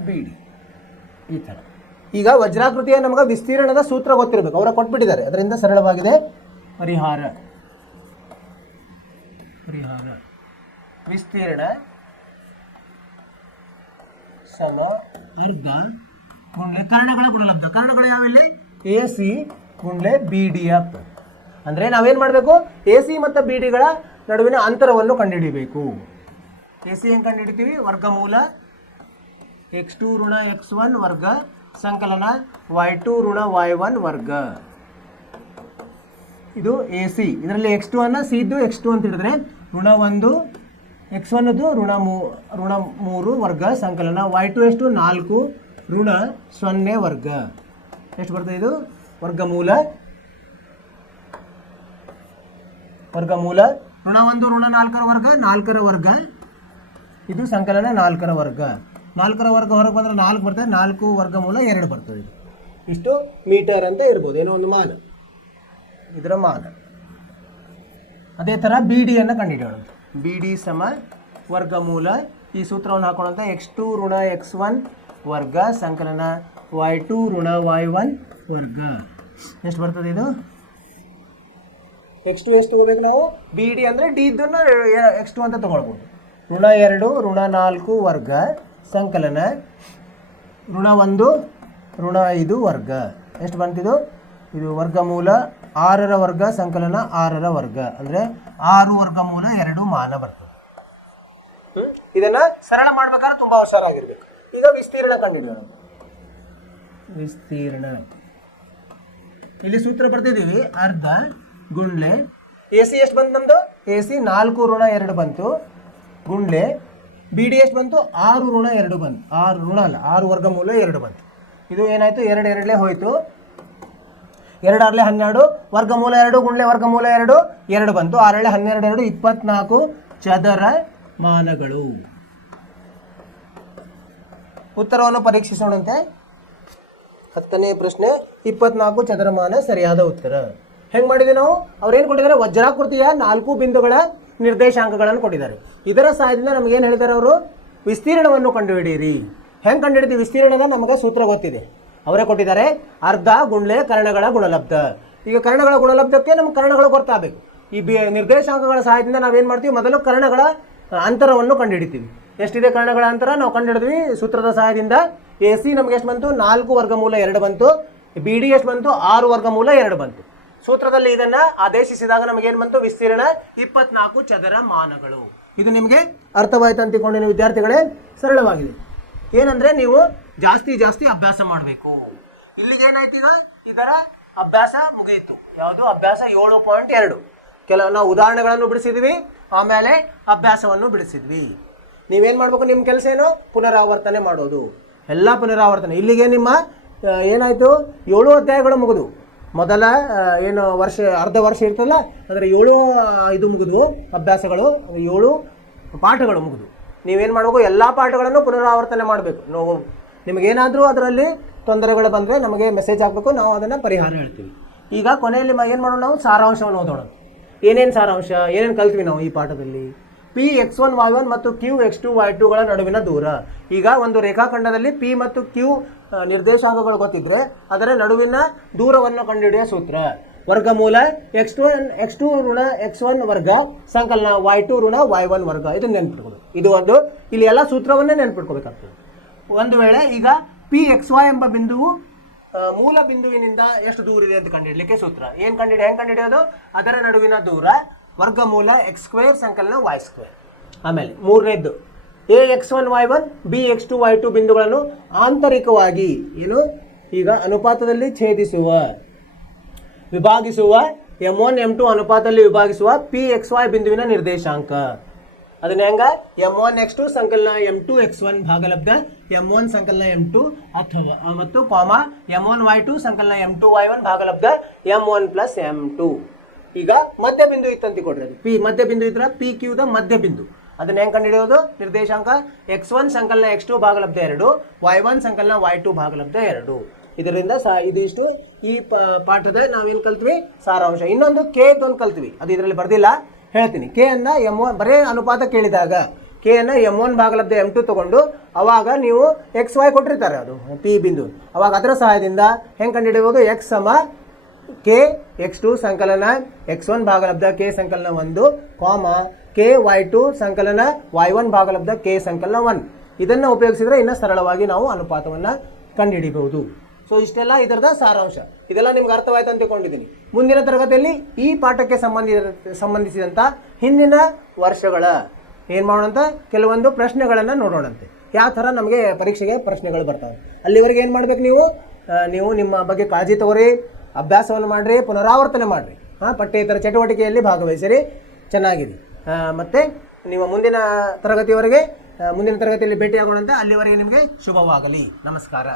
ಬಿ ಡಿ ಈ ಥರ. ಈಗ ವಜ್ರಾಕೃತಿಯ ನಮಗೆ ವಿಸ್ತೀರ್ಣದ ಸೂತ್ರ ಗೊತ್ತಿರಬೇಕು, ಅವರ ಕೊಟ್ಬಿಟ್ಟಿದ್ದಾರೆ. ಅದರಿಂದ ಸರಳವಾಗಿದೆ. ಪರಿಹಾರ ವಿಸ್ತೀರ್ಣ ಸಮ ಅರ್ಧ ಗುಂಡ್ಲೆ ಕರ್ಣಗಳ ಗುಣಲಬ್ಧ. ಕರ್ಣಗಳು ಯಾವಿಲ್ಲಿ ಎ ಸಿ ಗುಂಡ್ಲೆ ಬಿ ಡಿ ಎಫ್. ಅಂದರೆ ನಾವೇನು ಮಾಡಬೇಕು, ಎ ಸಿ ಮತ್ತು ಬಿ ಡಿಗಳ ನಡುವಿನ ಅಂತರವನ್ನು ಕಂಡುಹಿಡಿಬೇಕು. ಎ ಸಿ ಹೆಂಗೆ ಕಂಡುಹಿಡಿತೀವಿ, ವರ್ಗಮೂಲ x2 ಋಣ x1 ವರ್ಗ ಸಂಕಲನ y2 ಋಣ y1 ವರ್ಗ. ಇದು ಎ ಸಿ. ಇದರಲ್ಲಿ x2 ಅನ್ನು ಸಿ ಇದ್ದು x2 ಅಂತ ಹೇಳಿದ್ರೆ ಋಣ 1 x1 ಋಣ 3 ವರ್ಗ ಸಂಕಲನ y2 ಎಷ್ಟು 4 ಋಣ 0 ವರ್ಗ. ಎಷ್ಟು ಬರ್ತದೆ ಇದು ವರ್ಗಮೂಲ ಋಣ 1 ಋಣ 4 ವರ್ಗ 4 ವರ್ಗ. ಇದು ಸಂಕಲನ 4 ವರ್ಗ. 4 ವರ್ಗ ಹೊರಗೆ ಬಂದರೆ 4 ಬರ್ತದೆ. 4 ವರ್ಗಮೂಲ 2 ಬರ್ತದೆ. ಇಷ್ಟು ಮೀಟರ್ ಅಂತ ಇರ್ಬೋದು, ಏನೋ ಒಂದು ಮಾನ, ಇದರ ಮಾನ. ಅದೇ ಥರ ಬಿ ಡಿಯನ್ನು ಕಂಡುಹಿಡಿಯೋಣ. ಬಿ ಡಿ ಸಮ ವರ್ಗಮೂಲ, ಈ ಸೂತ್ರವನ್ನು ಹಾಕೋಣಂತ x2 ಋಣ x1 ವರ್ಗ ಸಂಕಲನ y2 ಋಣ y1 ವರ್ಗ. ಎಷ್ಟು ಬರ್ತದೆ ಇದು x2 ಎಷ್ಟು ತಗೋಬೇಕು ನಾವು, ಬಿ ಡಿ ಅಂದರೆ ಡಿ ಇದ್ದನ್ನು x2 ಅಂತ ತೊಗೊಳ್ಬೋದು. ಋಣ 2 ಋಣ 4 ವರ್ಗ ಸಂಕಲನ ಋಣ 1 ಋಣ 5 ವರ್ಗ. ಎಷ್ಟು ಬಂತಿದು, ಇದು ವರ್ಗಮೂಲ 6ರ ವರ್ಗ ಸಂಕಲನ 6ರ ವರ್ಗ, ಅಂದರೆ 6 ವರ್ಗಮೂಲ 2 ಮಾನ ಬರ್ತದೆ. ಇದನ್ನು ಸರಳ ಮಾಡ್ಬೇಕಾದ್ರೆ ತುಂಬ ಹುಷಾರಾಗಿರ್ಬೇಕು. ಈಗ ವಿಸ್ತೀರ್ಣ ಕಂಡುಹಿಡಿಯೋಣ. ವಿಸ್ತೀರ್ಣ ಇಲ್ಲಿ ಸೂತ್ರ ಬರ್ತಿದ್ದೀವಿ, ಅರ್ಧ ಗುಂಡ್ಲೆ ಎ ಸಿ ಎಷ್ಟು ಬಂತು ನಮ್ಮದು, ಎ ಸಿ 4 ಋಣ 2 ಬಂತು ಗುಂಡ್ಲೆ ಬಿ ಡಿ ಎಷ್ಟು ಬಂತು 6 ಋಣ 2 ಬಂತು. 6 ಋಣ ಅಲ್ಲ 6 ವರ್ಗಮೂಲ 2 ಬಂತು. ಇದು ಏನಾಯಿತು 2 2 ಹೋಯಿತು. 2 6 12 ವರ್ಗಮೂಲ 2 ಗುಂಡ್ಲೆ ವರ್ಗಮೂಲ 2 2 ಬಂತು. 6 12 2 24 ಚದರ ಮಾನಗಳು. ಉತ್ತರವನ್ನು ಪರೀಕ್ಷಿಸೋಣಂತೆ. 10ನೇ ಪ್ರಶ್ನೆ 24 ಚದರಮಾನ ಸರಿಯಾದ ಉತ್ತರ. ಹೆಂಗೆ ಮಾಡಿದ್ವಿ ನಾವು, ಅವ್ರೇನು ಕೊಟ್ಟಿದ್ದಾರೆ, ವಜ್ರಾಕೃತಿಯ 4 ಬಿಂದುಗಳ ನಿರ್ದೇಶಾಂಕಗಳನ್ನು ಕೊಟ್ಟಿದ್ದಾರೆ. ಇದರ ಸಹಾಯದಿಂದ ನಮಗೇನು ಹೇಳಿದ್ದಾರೆ ಅವರು, ವಿಸ್ತೀರ್ಣವನ್ನು ಕಂಡುಹಿಡಿಯಿರಿ. ಹೆಂಗೆ ಕಂಡುಹಿಡಿತೀವಿ ವಿಸ್ತೀರ್ಣದ ನಮಗೆ ಸೂತ್ರ ಗೊತ್ತಿದೆ, ಅವರೇ ಕೊಟ್ಟಿದ್ದಾರೆ. ಅರ್ಧ ಗುಂಡ್ಲೆ ಕರ್ಣಗಳ ಗುಣಲಬ್ಧ. ಈಗ ಕರ್ಣಗಳ ಗುಣಲಬ್ಧಕ್ಕೆ ನಮ್ಗೆ ಕರ್ಣಗಳು ಗೊತ್ತಾಗಬೇಕು. ಈ ನಿರ್ದೇಶಾಂಕಗಳ ಸಹಾಯದಿಂದ ನಾವೇನು ಮಾಡ್ತೀವಿ, ಮೊದಲು ಕರ್ಣಗಳ ಅಂತರವನ್ನು ಕಂಡುಹಿಡಿತೀವಿ. ಎಷ್ಟಿದೆ ಕರ್ಣಗಳ ಅಂತರ ನಾವು ಕಂಡುಹಿಡಿದ್ವಿ ಸೂತ್ರದ ಸಹಾಯದಿಂದ. ಎ ಸಿ ನಮ್ಗೆ ಎಷ್ಟು ಬಂತು 4 ವರ್ಗಮೂಲ 2 ಬಂತು. ಬಿ ಡಿ ಎಷ್ಟು ಬಂತು 6 ವರ್ಗಮೂಲ 2 ಬಂತು. ಸೂತ್ರದಲ್ಲಿ ಇದನ್ನು ಆದೇಶಿಸಿದಾಗ ನಮಗೇನು ಬಂತು, ವಿಸ್ತೀರ್ಣ 24 ಚದರ ಮಾನಗಳು. ಇದು ನಿಮಗೆ ಅರ್ಥವಾಯ್ತು ಅಂತಿಕೊಂಡಿನ ವಿದ್ಯಾರ್ಥಿಗಳೇ, ಸರಳವಾಗಿದೆ. ಏನಂದರೆ ನೀವು ಜಾಸ್ತಿ ಅಭ್ಯಾಸ ಮಾಡಬೇಕು. ಇಲ್ಲಿಗೆ ಏನಾಯ್ತು, ಈಗ ಇದರ ಅಭ್ಯಾಸ ಮುಗಿಯಿತು. ಯಾವುದು ಅಭ್ಯಾಸ 7.2. ಕೆಲವು ನಾವು ಉದಾಹರಣೆಗಳನ್ನು ಬಿಡಿಸಿದ್ವಿ, ಆಮೇಲೆ ಅಭ್ಯಾಸವನ್ನು ಬಿಡಿಸಿದ್ವಿ. ನೀವೇನು ಮಾಡಬೇಕು, ನಿಮ್ಮ ಕೆಲಸ ಏನು, ಪುನರಾವರ್ತನೆ ಮಾಡೋದು, ಎಲ್ಲ ಪುನರಾವರ್ತನೆ. ಇಲ್ಲಿಗೆ ನಿಮ್ಮ ಏನಾಯಿತು 7 ಅಧ್ಯಾಯಗಳು ಮುಗಿದು. ಮೊದಲ ಏನು ವರ್ಷ ಅರ್ಧ ವರ್ಷ ಇರ್ತಲ್ಲ, ಅದರ 7 ಇದು ಮುಗಿದು ಅಭ್ಯಾಸಗಳು, 7 ಪಾಠಗಳು ಮುಗಿದು. ನೀವೇನು ಮಾಡಬೇಕು, ಎಲ್ಲ ಪಾಠಗಳನ್ನು ಪುನರಾವರ್ತನೆ ಮಾಡಬೇಕು. ನಾವು ನಿಮಗೇನಾದರೂ ಅದರಲ್ಲಿ ತೊಂದರೆಗಳು ಬಂದರೆ ನಮಗೆ ಮೆಸೇಜ್ ಹಾಕಬೇಕು, ನಾವು ಅದನ್ನು ಪರಿಹಾರ ಹೇಳ್ತೀವಿ. ಈಗ ಕೊನೆಯಲ್ಲಿ ಏನು ಮಾಡೋಣ, ನಾವು ಸಾರಾಂಶವನ್ನು ಓದೋಣ. ಏನೇನು ಸಾರಾಂಶ, ಏನೇನು ಕಲ್ತ್ವಿ ನಾವು ಈ ಪಾಠದಲ್ಲಿ. ಪಿ x1 y1 ಮತ್ತು ಕ್ಯೂ x2 y2ಗಳ ನಡುವಿನ ದೂರ. ಈಗ ಒಂದು ರೇಖಾಖಂಡದಲ್ಲಿ ಪಿ ಮತ್ತು ಕ್ಯೂ ನಿರ್ದೇಶಾಂಕಗಳು ಗೊತ್ತಿದ್ರೆ ಅದರ ನಡುವಿನ ದೂರವನ್ನು ಕಂಡುಹಿಡಿಯುವ ಸೂತ್ರ ವರ್ಗಮೂಲ x2 ಋಣ x1 ವರ್ಗ ಸಂಕಲನ y2 ಋಣ y1 ವರ್ಗ. ಇದನ್ನು ನೆನ್ಪಿಟ್ಕೋಬೇಕು. ಇದು ಒಂದು ಇಲ್ಲಿ ಎಲ್ಲ ಸೂತ್ರವನ್ನೇ ನೆನ್ಪಿಟ್ಕೋಬೇಕಾಗ್ತದೆ. ಒಂದು ವೇಳೆ ಈಗ ಪಿ xy ಎಂಬ ಬಿಂದುವು ಮೂಲ ಬಿಂದುವಿನಿಂದ ಎಷ್ಟು ದೂರ ಇದೆ ಅಂತ ಕಂಡುಹಿಡಲಿಕ್ಕೆ ಸೂತ್ರ ಹೆಂಗೆ ಕಂಡುಹಿಡಿಯೋದು, ಅದರ ನಡುವಿನ ದೂರ ವರ್ಗಮೂಲ x² ಸಂಕಲನ y². ಆಮೇಲೆ ಮೂರನೇದ್ದು AX1Y1 BX2Y2 ಬಿಂದುಗಳನ್ನು ಆಂತರಿಕವಾಗಿ ಏನು ಈಗ ಅನುಪಾತದಲ್ಲಿ ಛೇದಿಸುವ ವಿಭಾಗಿಸುವ M1 M2 ಅನುಪಾತದಲ್ಲಿ ವಿಭಾಗಿಸುವ PXY ಬಿಂದುವಿನ ನಿರ್ದೇಶಾಂಕ. ಅದನ್ನ ಹೆಂಗ M1x2 ಸಂಕಲನ M2x1 ಭಾಗಲಬ್ಧ M1 ಸಂಕಲನ M2 ಅಥವಾ ಮತ್ತು ಕಾಮ M1y2 ಸಂಕಲನ M2y1 ಭಾಗಲಬ್ಧ M1 ಪ್ಲಸ್ M2. ಈಗ ಮಧ್ಯ ಬಿಂದು ಇತ್ತಂತ ಕೊಡ್ರಿ, ಅದು P ಮಧ್ಯ ಬಿಂದು ಇದ್ರ PQ ದ ಮಧ್ಯ ಬಿಂದು. ಅದನ್ನ ಹೆಂಗೆ ಕಂಡುಹಿಡಿಯೋದು? ನಿರ್ದೇಶಾಂಕ x1 ಸಂಕಲನ x2 ಭಾಗಲಬ್ಧ 2 y1 ಸಂಕಲನ y2 ಭಾಗಲಬ್ಧ 2. ಇದರಿಂದ ಇದಿಷ್ಟು ಈ ಪಾಠದ ನಾವೇನು ಕಲ್ತ್ವಿ ಸಾರಾಂಶ. ಇನ್ನೊಂದು ಕೆ ಒಂದು ಕಲ್ತ್ವಿ, ಅದು ಇದರಲ್ಲಿ ಬರ್ದಿಲ್ಲ, ಹೇಳ್ತೀನಿ. ಕೆ ಅನ್ನ M1 ಬರೇ ಅನುಪಾತ ಕೇಳಿದಾಗ ಕೆ ಅನ್ನ M1 ಭಾಗಲಬ್ಧ M2 ತಗೊಂಡು ಅವಾಗ ನೀವು XY ಕೊಟ್ಟಿರ್ತಾರೆ ಅದು P ಬಿಂದು, ಅವಾಗ ಅದರ ಸಹಾಯದಿಂದ ಹೆಂಗೆ ಕಂಡುಹಿಡಿಯಬಹುದು? x ಸಮ ಕೆ x2 ಸಂಕಲನ x1 ಭಾಗಲಬ್ಧ ಕೆ ಸಂಕಲನ 1 ಕಾಮ ಕೆ y2 ಸಂಕಲನ y1 ಭಾಗಲಬ್ಧ ಕೆ ಸಂಕಲನ 1. ಇದನ್ನು ಉಪಯೋಗಿಸಿದ್ರೆ ಇನ್ನೂ ಸರಳವಾಗಿ ನಾವು ಅನುಪಾತವನ್ನು ಕಂಡುಹಿಡಿಬಹುದು. ಸೊ ಇಷ್ಟೆಲ್ಲ ಇದರದ ಸಾರಾಂಶ. ಇದೆಲ್ಲ ನಿಮ್ಗೆ ಅರ್ಥವಾಯ್ತು ಅಂತ ತಿಳ್ಕೊಂಡಿದ್ದೀನಿ. ಮುಂದಿನ ತರಗತಿಯಲ್ಲಿ ಈ ಪಾಠಕ್ಕೆ ಸಂಬಂಧಿಸಿದಂಥ ಹಿಂದಿನ ವರ್ಷಗಳ ಏನು ಮಾಡೋಣಂತ ಕೆಲವೊಂದು ಪ್ರಶ್ನೆಗಳನ್ನು ನೋಡೋಣಂತೆ. ಯಾವ ಥರ ನಮಗೆ ಪರೀಕ್ಷೆಗೆ ಪ್ರಶ್ನೆಗಳು ಬರ್ತವೆ. ಅಲ್ಲಿವರೆಗೆ ಏನು ಮಾಡ್ಬೇಕು? ನೀವು ನಿಮ್ಮ ಬಗ್ಗೆ ಕಾಳಜಿ ತಗೋರಿ, ಅಭ್ಯಾಸವನ್ನು ಮಾಡಿರಿ, ಪುನರಾವರ್ತನೆ ಮಾಡಿರಿ, ಪಠ್ಯೇತರ ಚಟುವಟಿಕೆಯಲ್ಲಿ ಭಾಗವಹಿಸಿರಿ, ಚೆನ್ನಾಗಿದೆ. ಮತ್ತು ನೀವು ಮುಂದಿನ ತರಗತಿಯಲ್ಲಿ ಭೇಟಿಯಾಗೋಣಂತೆ. ಅಲ್ಲಿವರೆಗೆ ನಿಮಗೆ ಶುಭವಾಗಲಿ. ನಮಸ್ಕಾರ.